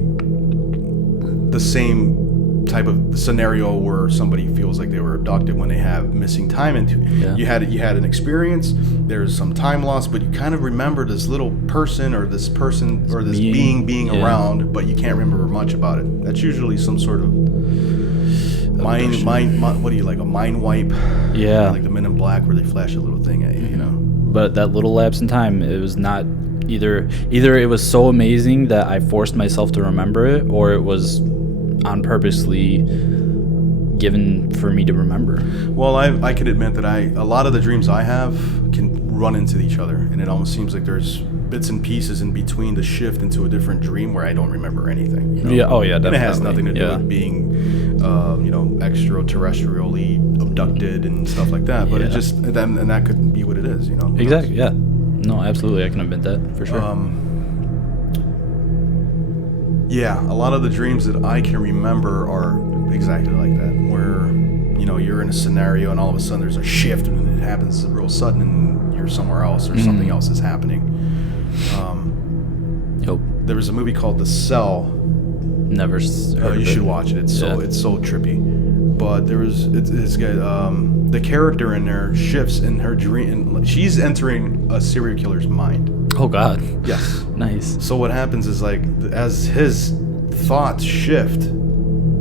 the same type of scenario where somebody feels like they were abducted when they have missing time into. You had an experience, there's some time loss, but you kind of remember this little person or this being around, but you can't remember much about it. That's usually some sort of mind what do you like, a mind wipe? Yeah, like the Men in Black where they flash a little thing at you, you know. But that little lapse in time, it was not either it was so amazing that I forced myself to remember it, or it was on purposely given for me to remember. Well, I can admit that a lot of the dreams I have can run into each other, and it almost seems like there's bits and pieces in between to shift into a different dream where I don't remember anything. You know? Yeah. Oh yeah, definitely. And it has nothing to do with being, extraterrestrially abducted and stuff like that. But it just and that could be what it is, you know. Exactly. Yeah. No, absolutely. I can admit that for sure. Yeah, a lot of the dreams that I can remember are exactly like that, where, you're in a scenario and all of a sudden there's a shift and it happens real sudden and you're somewhere else or something else is happening. There was a movie called The Cell. Never heard you should watch it. It's so trippy. But there was this guy, the character in there shifts in her dream, and she's entering a serial killer's mind. Oh God. Yes. Nice. So what happens is, like, as his thoughts shift,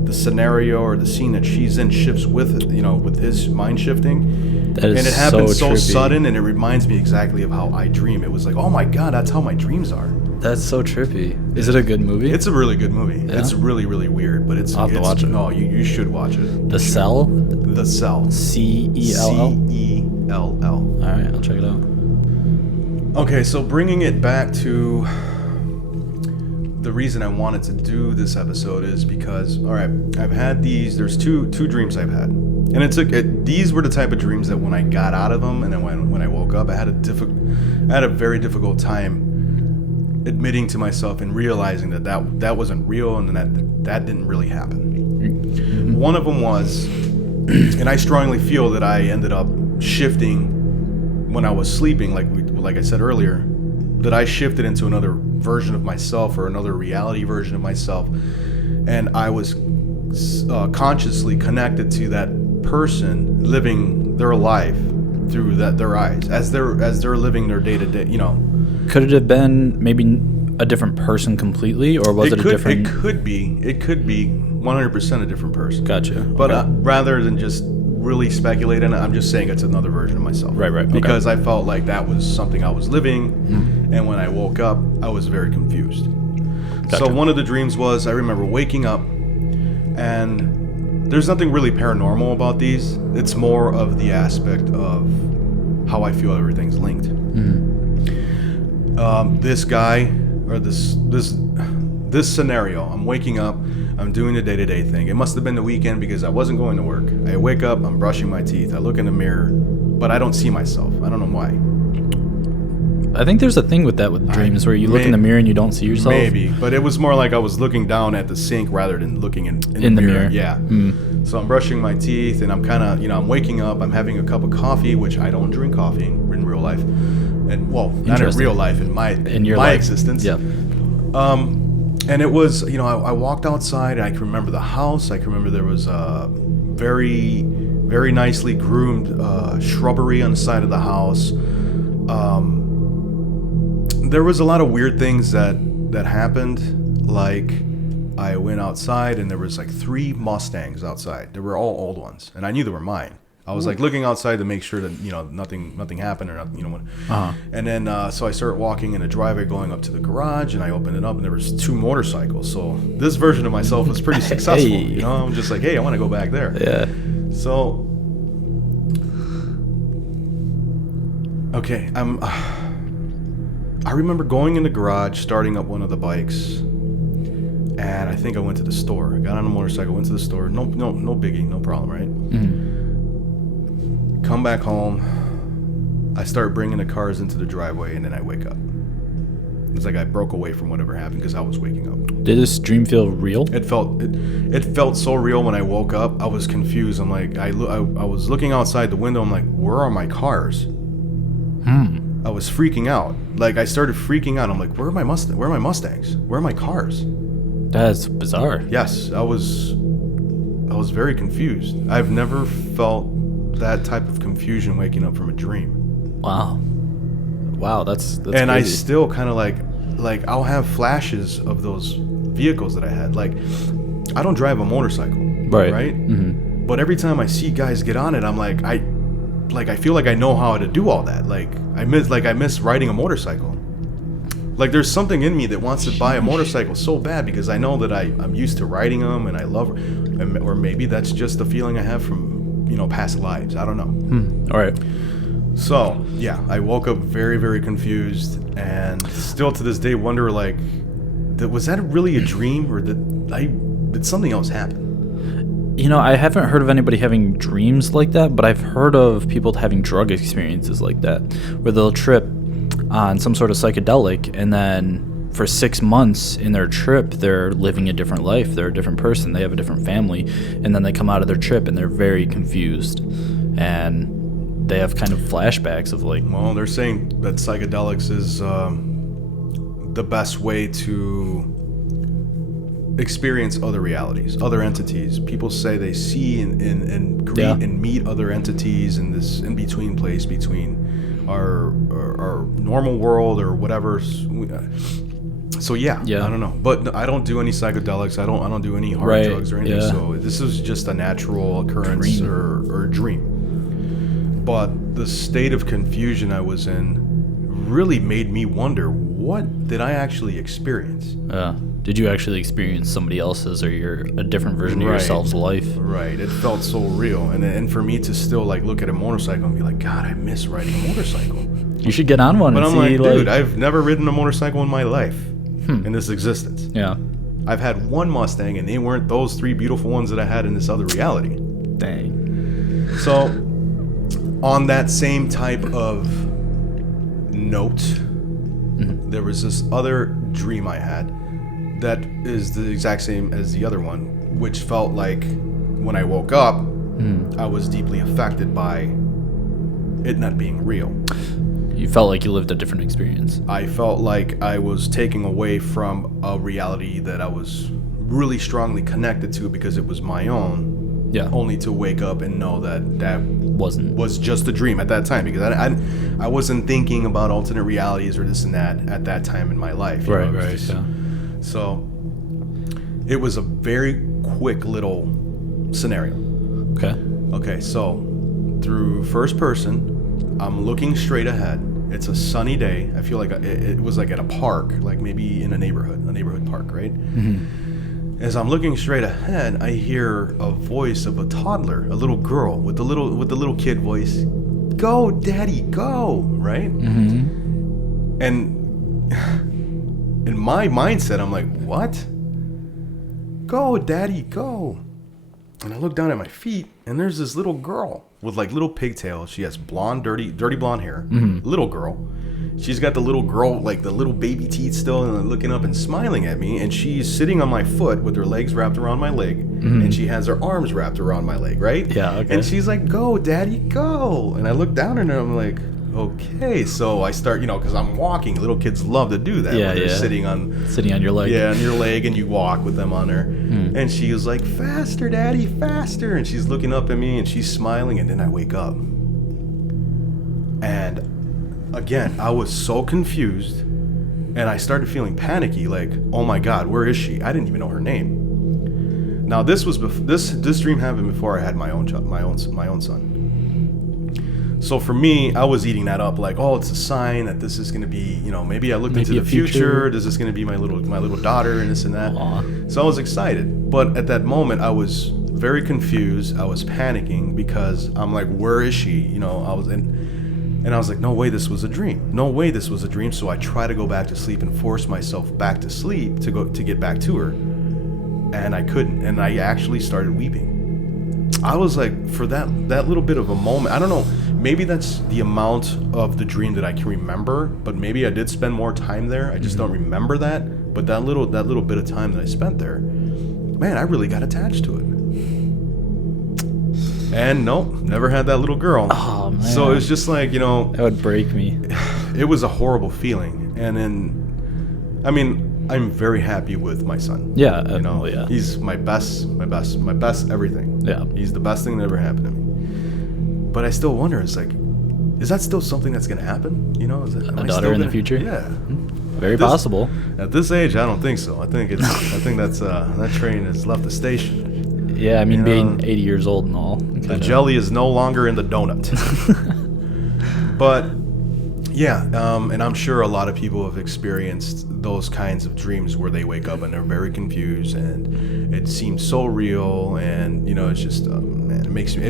the scenario or the scene that she's in shifts with it, with his mind shifting. That is and it happens so trippy. sudden, and it reminds me exactly of how I dream. It was like, oh my God, that's how my dreams are. That's so trippy. Is it a good movie? It's a really good movie. Yeah? It's really, really weird, but I'll have to watch it. No, you should watch it. The Cell? The Cell. C-E-L-L? C-E-L-L. All right, I'll check it out. Okay, so bringing it back to the reason I wanted to do this episode is because, all right, I've had there's two dreams I've had. And these were the type of dreams that when I got out of them and then when I woke up, I had a very difficult time admitting to myself and realizing that wasn't real and that didn't really happen. One of them was, and I strongly feel that I ended up shifting when I was sleeping, like I said earlier, that I shifted into another version of myself or another reality version of myself, and I was consciously connected to that person living their life through their eyes as they're living their day-to-day, Could it have been maybe a different person completely, or was it a different... It could be 100% a different person. Gotcha. But rather than just really speculate on it, I'm just saying it's another version of myself. Right. Because I felt like that was something I was living, and when I woke up, I was very confused. Gotcha. So one of the dreams was, I remember waking up, and there's nothing really paranormal about these. It's more of the aspect of how I feel everything's linked. This guy, or this scenario, I'm waking up, I'm doing the day-to-day thing. It must have been the weekend because I wasn't going to work. I wake up, I'm brushing my teeth, I look in the mirror, but I don't see myself. I don't know why. I think there's a thing with that with dreams where you look in the mirror and you don't see yourself. Maybe, but it was more like I was looking down at the sink rather than looking in the mirror. Yeah. So I'm brushing my teeth, and I'm kind of, I'm waking up. I'm having a cup of coffee, which I don't drink coffee in real life, and well, not in real life, in my existence. Yeah. And it was, I walked outside, and I can remember the house. I can remember there was a very, very nicely groomed shrubbery on the side of the house. There was a lot of weird things that happened. Like, I went outside, and there was like 3 Mustangs outside. They were all old ones, and I knew they were mine. I was like looking outside to make sure that nothing happened or nothing, And then so I started walking in a driveway going up to the garage, and I opened it up, and there was 2 motorcycles. So this version of myself was pretty successful. Hey. I'm just like, hey, I want to go back there. Yeah. So okay, I remember going in the garage, starting up one of the bikes, and I think I went to the store. I got on a motorcycle, went to the store. No biggie, no problem, right? Mm-hmm. Come back home. I start bringing the cars into the driveway, and then I wake up. It's like I broke away from whatever happened because I was waking up. Did this dream feel real? It felt so real when I woke up. I was confused. I'm like, I was looking outside the window. I'm like, where are my cars? I was freaking out. Like, I started freaking out. I'm like, where are my Mustangs? Where are my cars? That's bizarre. Yes, I was very confused. I've never felt that type of confusion waking up from a dream. Wow, that's and crazy. I still kind of like I'll have flashes of those vehicles that I had. Like, I don't drive a motorcycle, right? Mm-hmm. But every time I see guys get on it, I'm like, I feel like I know how to do all that. Like, I miss riding a motorcycle. Like, there's something in me that wants to buy a motorcycle so bad because I know that I'm used to riding them and I love, or maybe that's just the feeling I have from past lives. I don't know. All right. So yeah, I woke up very, very confused, and still to this day wonder, like, was that really a dream, or did something else happen? I haven't heard of anybody having dreams like that, but I've heard of people having drug experiences like that, where they'll trip on some sort of psychedelic, and then for 6 months in their trip, they're living a different life. They're a different person. They have a different family. And then they come out of their trip and they're very confused. And they have kind of flashbacks of like... Well, they're saying that psychedelics is the best way to experience other realities, other entities. People say they see and greet and meet other entities in this in-between place between our normal world or whatever. So yeah, I don't know, but I don't do any psychedelics. I don't do any hard drugs or anything. So this is just a natural occurrence or dream. But the state of confusion I was in really made me wonder, what did I actually experience? Did you actually experience somebody else's or a different version of yourself's life? Right. It felt so real, and for me to still like look at a motorcycle and be like, God, I miss riding a motorcycle. You should get on one. But and I'm see, like, dude, I've never ridden a motorcycle in my life. In this existence. Yeah. I've had 1 Mustang, and they weren't those 3 beautiful ones that I had in this other reality. Dang. So, on that same type of note, there was this other dream I had that is the exact same as the other one, which felt like when I woke up, I was deeply affected by it not being real. You felt like you lived a different experience. I felt like I was taking away from a reality that I was really strongly connected to because it was my own. Yeah. Only to wake up and know that was just a dream at that time, because I wasn't thinking about alternate realities or this and that at that time in my life. Right. So it was a very quick little scenario. Okay. So through first person, I'm looking straight ahead. It's a sunny day. I feel like it was like at a park, like maybe in a neighborhood park, right? Mm-hmm. As I'm looking straight ahead, I hear a voice of a toddler, a little girl with the little kid voice. Go, Daddy, go! Right? Mm-hmm. And in my mindset, I'm like, what? Go, Daddy, go! And I look down at my feet, and there's this little girl with like little pigtails. She has blonde, dirty blonde hair. Mm-hmm. Little girl. she's got the little girl, like the little baby teeth still, and looking up and smiling at me, and she's sitting on my foot with her legs wrapped around my leg, and she has her arms wrapped around my leg, right? Yeah, okay. And she's like, "Go, Daddy, go!" And I look down at her, and I'm like, okay. So I start, because I'm walking. Little kids love to do that. Yeah, when they're yeah. sitting on your leg. Yeah, on your leg, and you walk with them on her. And she was like, "Faster, Daddy, faster!" And she's looking up at me, and she's smiling, and then I wake up. And again, I was so confused, and I started feeling panicky, like, oh my God, where is she? I didn't even know her name. Now this was this dream happened before I had my own son. So for me, I was eating that up, like, oh, it's a sign that this is going to be, maybe I looked into the future. This is going to be my little daughter and this and that. Aww. So I was excited, but at that moment, I was very confused. I was panicking because I'm like, where is she? And I was like, no way, this was a dream. No way, this was a dream. So I try to go back to sleep and force myself back to sleep to get back to her, and I couldn't. And I actually started weeping. I was like, for that little bit of a moment, I don't know. Maybe that's the amount of the dream that I can remember, but maybe I did spend more time there. I just don't remember that. But that little bit of time that I spent there, man, I really got attached to it. And nope, never had that little girl. Oh, man. So it was just like, That would break me. it was a horrible feeling. And then, I mean, I'm very happy with my son. Yeah, yeah. He's my best everything. Yeah. He's the best thing that ever happened to me. But I still wonder, it's like, is that still something that's going to happen? Is it, A daughter in the future? Yeah. Very possible. At this age, I don't think so. I think that's that train has left the station. Yeah, I mean, being 80 years old and all. The jelly is no longer in the donut. But yeah, and I'm sure a lot of people have experienced those kinds of dreams where they wake up and they're very confused and it seems so real, and it's just man, it makes me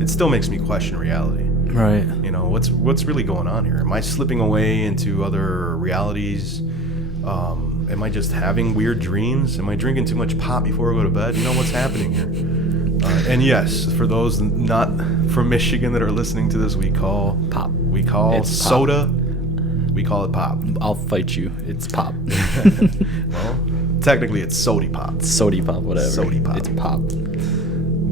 it still makes me question reality. Right. What's really going on here? Am I slipping away into other realities? Am I just having weird dreams? Am I drinking too much pop before I go to bed? What's happening here? And yes, for those not from Michigan that are listening to this, we call pop. We call It's soda. Pop. We call it pop. I'll fight you. It's pop. Well, technically it's sody pop. Sody pop, whatever. Sody pop. It's pop.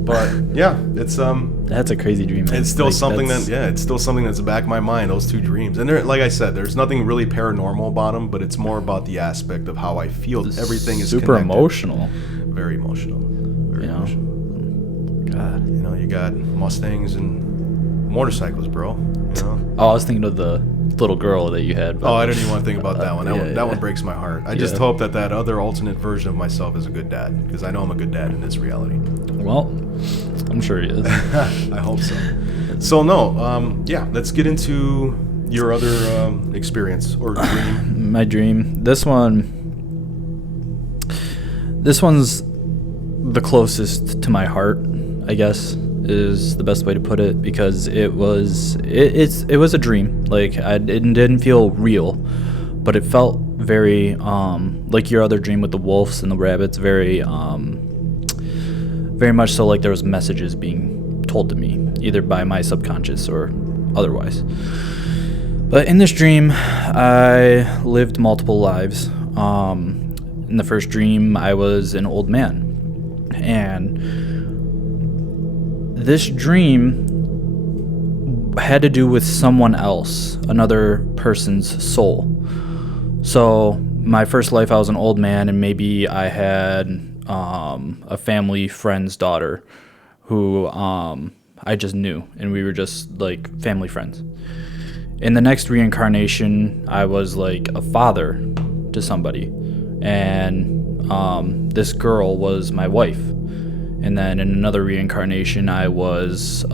But yeah, it's That's a crazy dream. Man. It's still something it's still something that's in the back of my mind. Those two dreams, and like I said, there's nothing really paranormal about them, but it's more about the aspect of how I feel. Everything is super connected. emotional. Very emotional. Very emotional. God, you got Mustangs and motorcycles, bro. Oh, I was thinking of the little girl that you had. Oh, I don't even want to think about that one. That one breaks my heart. I just Yeah. hope that other alternate version of myself is a good dad, because I know I'm a good dad in this reality. Well, I'm sure he is. I hope so. So no, let's get into your other experience or dream. My dream. This one's the closest to my heart, I guess, is the best way to put it, because it was a dream. Like, it didn't feel real, but it felt very like your other dream with the wolves and the rabbits, very much so like there was messages being told to me, either by my subconscious or otherwise. But in this dream, I lived multiple lives. In the first dream, I was an old man. And this dream had to do with someone else, another person's soul. So my first life, I was an old man, and maybe I had a family friend's daughter who I just knew, and we were just like family friends. In the next reincarnation, I was like a father to somebody, and this girl was my wife. And then in another reincarnation, I was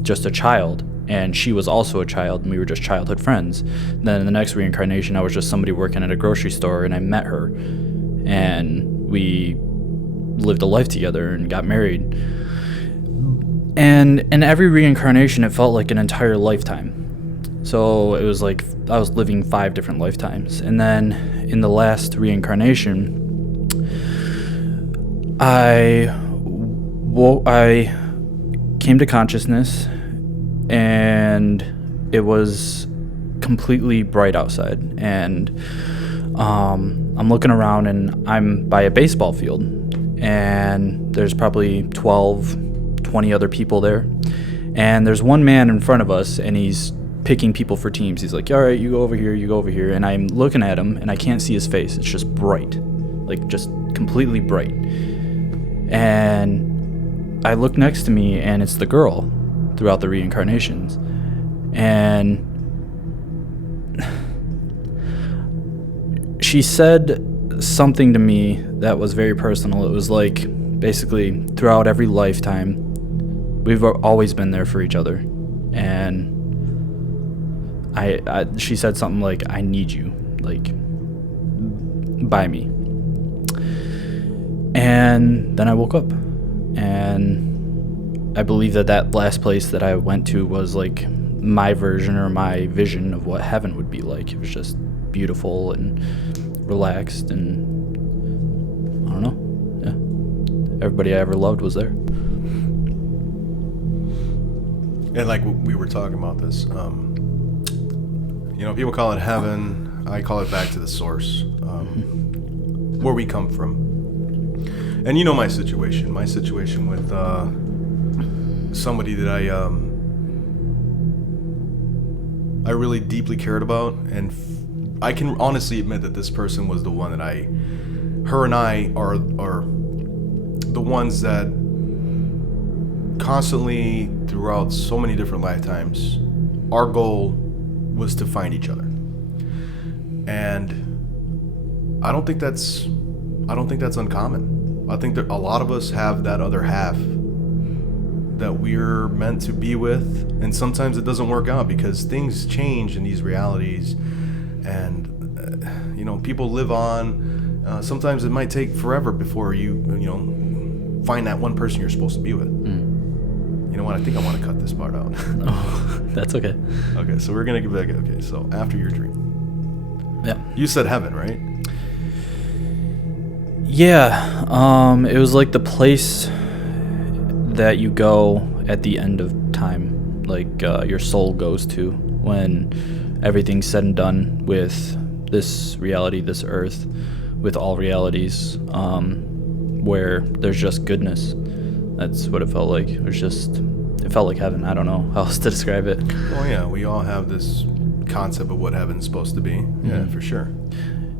just a child, and she was also a child, and we were just childhood friends. Then in the next reincarnation, I was just somebody working at a grocery store, and I met her, and we lived a life together and got married. And in every reincarnation, it felt like an entire lifetime. So it was like I was living 5 different lifetimes. And then in the last reincarnation, I came to consciousness, and it was completely bright outside, and I'm looking around, and I'm by a baseball field, and there's probably 20 other people there, and there's one man in front of us, and he's picking people for teams. He's like, all right, you go over here, and I'm looking at him, and I can't see his face. It's just bright, like just completely bright. And I look next to me, and it's the girl throughout the reincarnations, and she said something to me that was very personal. It was like, basically, throughout every lifetime, we've always been there for each other. And she said something like, I need you, like, by me. And then I woke up, and I believe that last place that I went to was like my version or my vision of what heaven would be like. It was just beautiful and relaxed, and I don't know. Yeah, everybody I ever loved was there. And like we were talking about this, people call it heaven. I call it back to the source, where we come from. And you know my situation with somebody that I really deeply cared about, and I can honestly admit that this person was the one that her and I are the ones that constantly throughout so many different lifetimes, our goal was to find each other. And I don't think that's uncommon. I think that a lot of us have that other half that we're meant to be with, and sometimes it doesn't work out because things change in these realities, and people live on. Sometimes it might take forever before you find that one person you're supposed to be with. You know what? I think I want to cut this part out. Oh, that's okay. Okay, so we're gonna get back. Okay, so after your dream, yeah, you said heaven, right? Yeah, it was like the place that you go at the end of time, like your soul goes to when everything's said and done with this reality, this earth, with all realities, where there's just goodness. That's what it felt like. It felt like heaven. I don't know how else to describe it. Oh yeah, we all have this concept of what heaven's supposed to be. Mm-hmm. Yeah, for sure.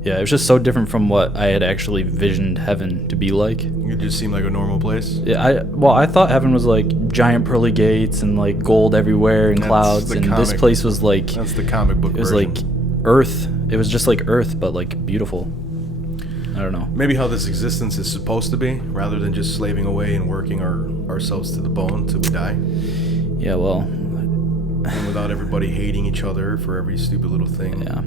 Yeah, it was just so different from what I had actually visioned heaven to be like. It just seemed like a normal place? Yeah, I thought heaven was like giant pearly gates and like gold everywhere and clouds, and this place was like... That's the comic book version. It was like Earth. It was just like Earth, but like beautiful. I don't know. Maybe how this existence is supposed to be, rather than just slaving away and working ourselves to the bone till we die. Yeah, well... And without everybody hating each other for every stupid little thing. Yeah.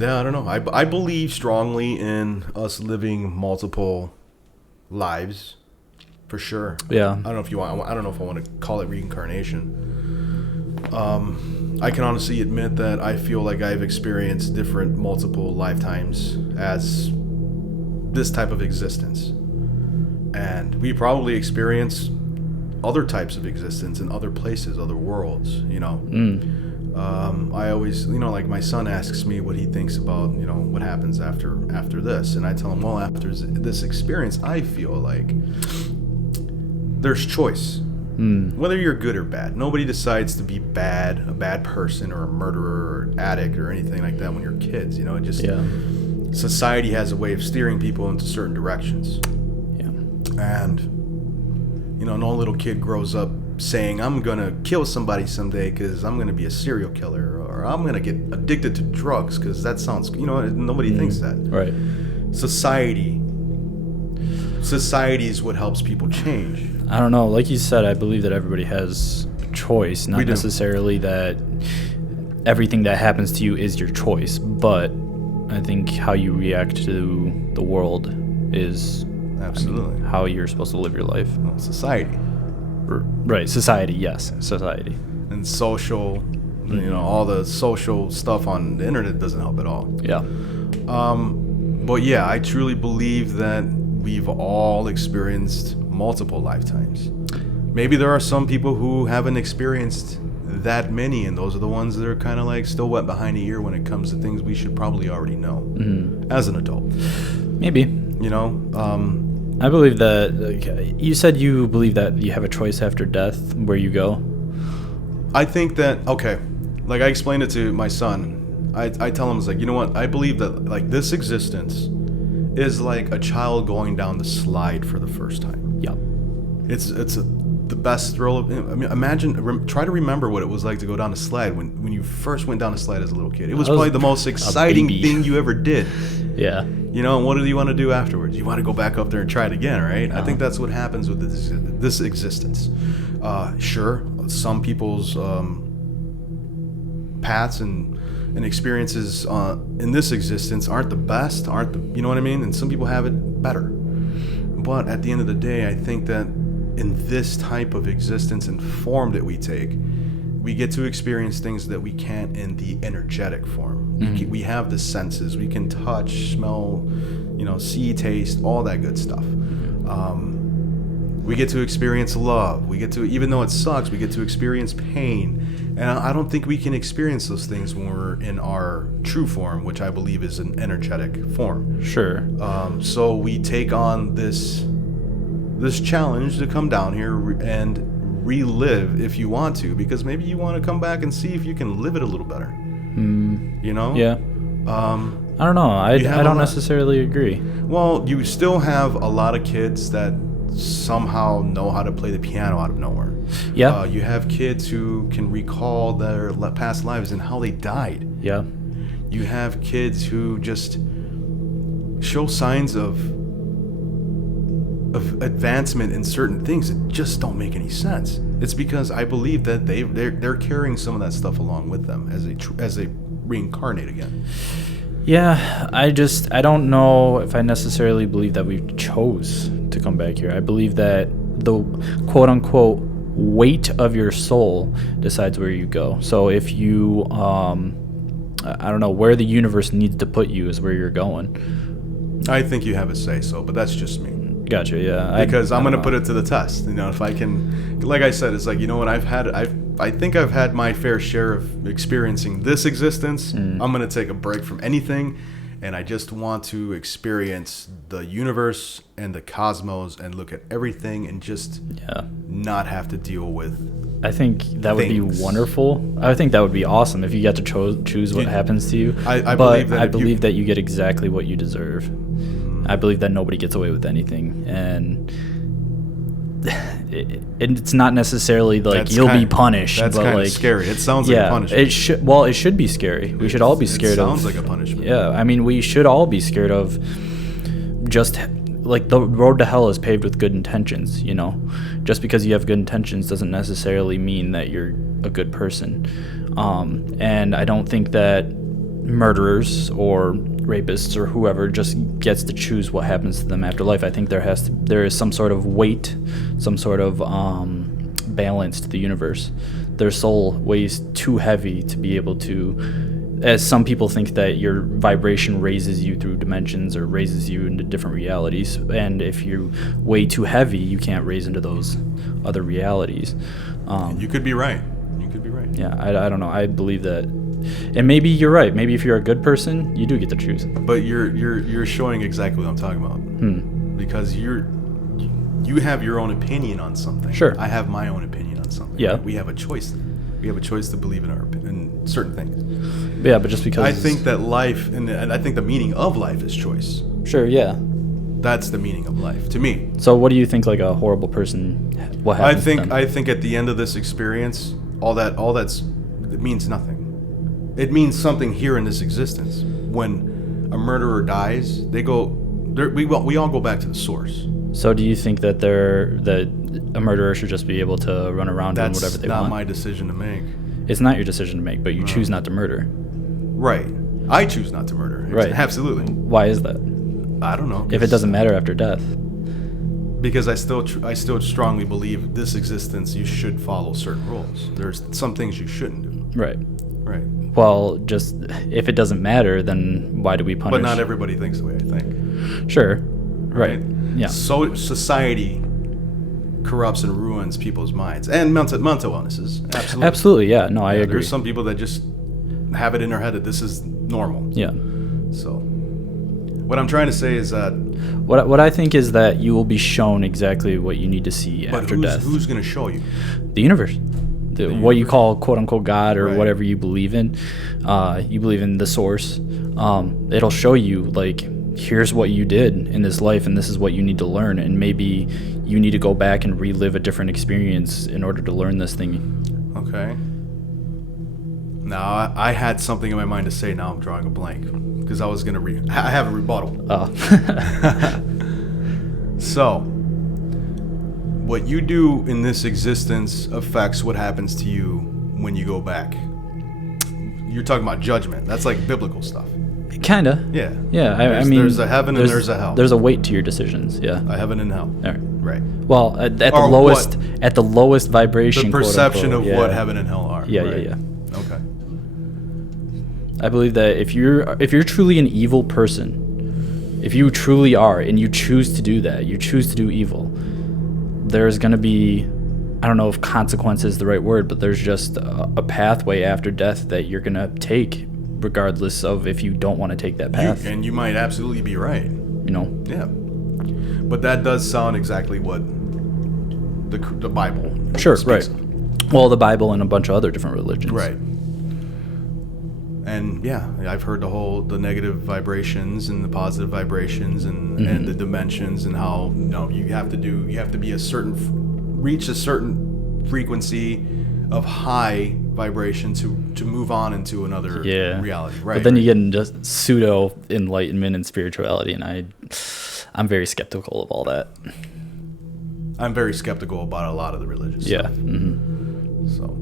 Yeah, I don't know. I believe strongly in us living multiple lives, for sure. Yeah. I don't know if I want to call it reincarnation. I can honestly admit that I feel like I've experienced different multiple lifetimes as this type of existence, and we probably experience other types of existence in other places, other worlds. I always, like my son asks me what he thinks about, what happens after this. And I tell him, well, after this experience, I feel like there's choice. Whether you're good or bad. Nobody decides to be a bad person or a murderer or addict or anything like that when you're kids. Society has a way of steering people into certain directions. Yeah. And, no little kid grows up saying, I'm going to kill somebody someday because I'm going to be a serial killer, or I'm going to get addicted to drugs because that sounds, nobody thinks that. Right. Society is what helps people change. I don't know. Like you said, I believe that everybody has a choice, not necessarily that everything that happens to you is your choice, but I think how you react to the world is absolutely how you're supposed to live your life. Well, society. Right, society, yes, society. And social, all the social stuff on the internet doesn't help at all. Yeah. But yeah, I truly believe that we've all experienced multiple lifetimes. Maybe there are some people who haven't experienced that many, and those are the ones that are kind of like still wet behind the ear when it comes to things we should probably already know as an adult. Maybe. You know? I believe that, you said you believe that you have a choice after death where you go. I think that, okay, like I explained it to my son. I tell him, it's like, you know what? I believe that like this existence is like a child going down the slide for the first time. Yeah. It's the best thrill of, I mean, imagine, try to remember what it was like to go down a slide when you first went down a slide as a little kid. It was probably the most exciting thing you ever did. Yeah. You know, and what do you want to do afterwards? You want to go back up there and try it again, right? I think that's what happens with this existence. Sure, some people's paths and experiences in this existence aren't the best, you know what I mean? And some people have it better. But at the end of the day, I think that in this type of existence and form that we take, we get to experience things that we can't in the energetic form. We have the senses. We can touch, smell, you know, see, taste, all that good stuff. We get to experience love. We get to, even though it sucks, we get to experience pain. And I don't think we can experience those things when we're in our true form, which I believe is an energetic form. Sure. So we take on this challenge to come down here and relive if you want to, because maybe you want to come back and see if you can live it a little better. You know? Yeah. I don't know. I don't necessarily agree. Well, you still have a lot of kids that somehow know how to play the piano out of nowhere. Yeah. You have kids who can recall their past lives and how they died. Yeah. You have kids who just show signs of advancement in certain things that just don't make any sense. It's because I believe that they're carrying some of that stuff along with them as they reincarnate again. Yeah, I don't know if I necessarily believe that we chose to come back here. I believe that the quote-unquote weight of your soul decides where you go. So if you, I don't know, where the universe needs to put you is where you're going. I think you have a say-so, but that's just me. Gotcha, yeah. Because I'm going to put it to the test. You know, if I can, like I said, it's like, you know what, I think I've had my fair share of experiencing this existence. I'm going to take a break from anything, and I just want to experience the universe and the cosmos and look at everything and just not have to deal with I think that would be wonderful. I think that would be awesome if you got to choose what happens to you. I believe that you get exactly what you deserve. I believe that nobody gets away with anything, and it's not necessarily like you'll be punished. That's but kind like of scary. It sounds like a punishment. It should be scary. We should all be scared of. It sounds like a punishment. Yeah, I mean, we should all be scared of just like the road to hell is paved with good intentions, you know. Just because you have good intentions doesn't necessarily mean that you're a good person. And I don't think that murderers or rapists or whoever just gets to choose what happens to them after life. I think there is some sort of weight, some sort of balance to the universe. Their soul weighs too heavy to be able to, as some people think that your vibration raises you through dimensions or raises you into different realities, and if you weigh too heavy, you can't raise into those other realities. You could be right. Yeah, I don't know. I believe that, and maybe you're right. Maybe if you're a good person, you do get to choose. But you're showing exactly what I'm talking about. Because you have your own opinion on something. Sure. I have my own opinion on something. Yeah. We have a choice. We have a choice to believe in certain things. Yeah, but just because I think that life, and I think the meaning of life is choice. Sure. Yeah. That's the meaning of life to me. So, what do you think? Like a horrible person, what happens? I think at the end of this experience, it means nothing. It means something here in this existence. When a murderer dies, we all go back to the source. So do you think that a murderer should just be able to run around doing whatever they want? That's not my decision to make. It's not your decision to make, but you choose not to murder. Right. I choose not to murder. Right. Absolutely. Why is that? I don't know. If it doesn't matter after death. Because I still strongly believe this existence, you should follow certain rules. There's some things you shouldn't do. Right. Right. Well, just if it doesn't matter, then why do we punish? But not everybody thinks the way I think. Sure. Right. Yeah. So society corrupts and ruins people's minds and mental illnesses. Absolutely. Absolutely, yeah. No, I agree. There's some people that just have it in their head that this is normal. Yeah. So, what I'm trying to say is that. What I think is that you will be shown exactly what you need to see after death. Who's going to show you? The universe. What you call quote unquote God or Right. whatever you believe in. You believe in the source. It'll show you, like, here's what you did in this life and this is what you need to learn, and maybe you need to go back and relive a different experience in order to learn this thing. Okay. Now, I had something in my mind to say. Now I'm drawing a blank because I was going to I have a rebuttal. Oh. So, what you do in this existence affects what happens to you when you go back. You're talking about judgment. That's like biblical stuff. Kinda. Yeah. Yeah, I mean, there's a heaven and there's a hell. There's a weight to your decisions. Yeah. A heaven and hell. All right. Right. Well, at the Or lowest, what? at the lowest vibration. The perception quote, of unquote, what heaven and hell are. Yeah, right? yeah. Okay. I believe that if you're truly an evil person, if you truly are, and you choose to do that, you choose to do evil, there's gonna be, I don't know if consequence is the right word, but there's just a pathway after death that you're gonna take, regardless of if you don't want to take that path. And you might absolutely be right. You know. Yeah. But that does sound exactly what the Bible Sure. speaks Right. of. Well, the Bible and a bunch of other different religions. Right. And yeah, I've heard the negative vibrations and the positive vibrations and the dimensions and how you have to be reach a certain frequency of high vibration to move on into another reality. Right. But then you get into pseudo enlightenment and spirituality, and I'm very skeptical of all that. I'm very skeptical about a lot of the religions. Yeah. So,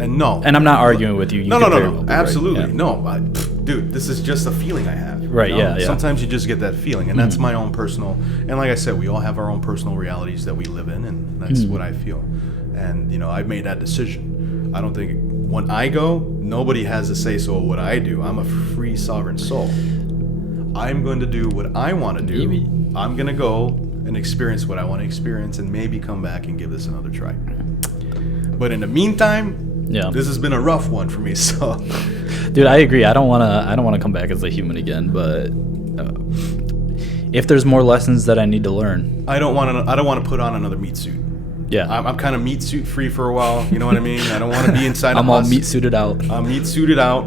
and no. And I'm not arguing with you. No, absolutely. Right. Yeah. No, dude, this is just a feeling I have. Right, yeah. Sometimes you just get that feeling, and that's my own personal, and like I said, we all have our own personal realities that we live in, and that's what I feel. And, I've made that decision. I don't think, when I go, nobody has to say so what I do. I'm a free sovereign soul. I'm going to do what I want to do. I'm going to go and experience what I want to experience, and maybe come back and give this another try. But in the meantime, this has been a rough one for me. So, dude, I agree. I don't want to come back as a human again. But if there's more lessons that I need to learn, I don't want to put on another meat suit. Yeah, I'm kind of meat suit free for a while. You know what I mean? I don't want to be inside. I'm all meat suited out. I'm meat suited out.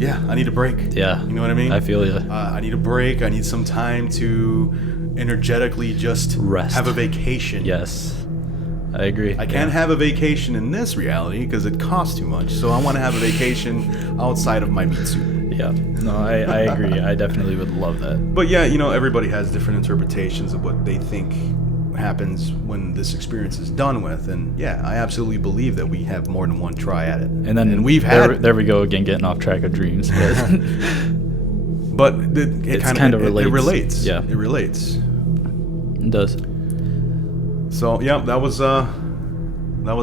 Yeah, I need a break. Yeah, you know what I mean? I feel you. I need a break. I need some time to energetically just rest. Have a vacation. Yes. I agree. I can't have a vacation in this reality because it costs too much. So I want to have a vacation outside of my meat suit. Yeah. No, I agree. I definitely would love that. But yeah, everybody has different interpretations of what they think happens when this experience is done with. And yeah, I absolutely believe that we have more than one try at it. And we've had... There we go again, getting off track of dreams. But it kind of relates. It relates. Yeah. It relates. It does. So yeah, that was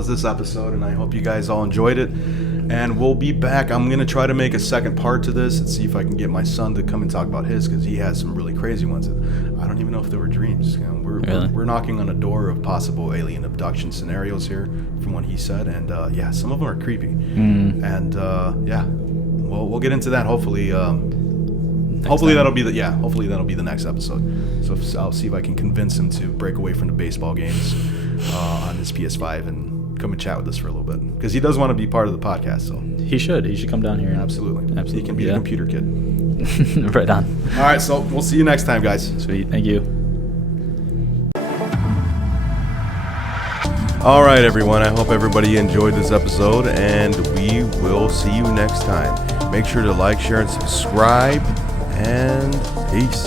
this episode, and I hope you guys all enjoyed it. And we'll be back. I'm gonna try to make a second part to this and see if I can get my son to come and talk about his, because he has some really crazy ones. I don't even know if they were dreams. We're knocking on a door of possible alien abduction scenarios here, from what he said, and yeah, some of them are creepy. And yeah, we'll get into that hopefully. Hopefully that'll be the next episode. So I'll see if I can convince him to break away from the baseball games on his PS5 and come and chat with us for a little bit, because he does want to be part of the podcast. So he should come down here. Absolutely. He can be a computer kid. Right on. All right, so we'll see you next time, guys. Sweet. Thank you. All right, everyone. I hope everybody enjoyed this episode, and we will see you next time. Make sure to like, share, and subscribe. And peace.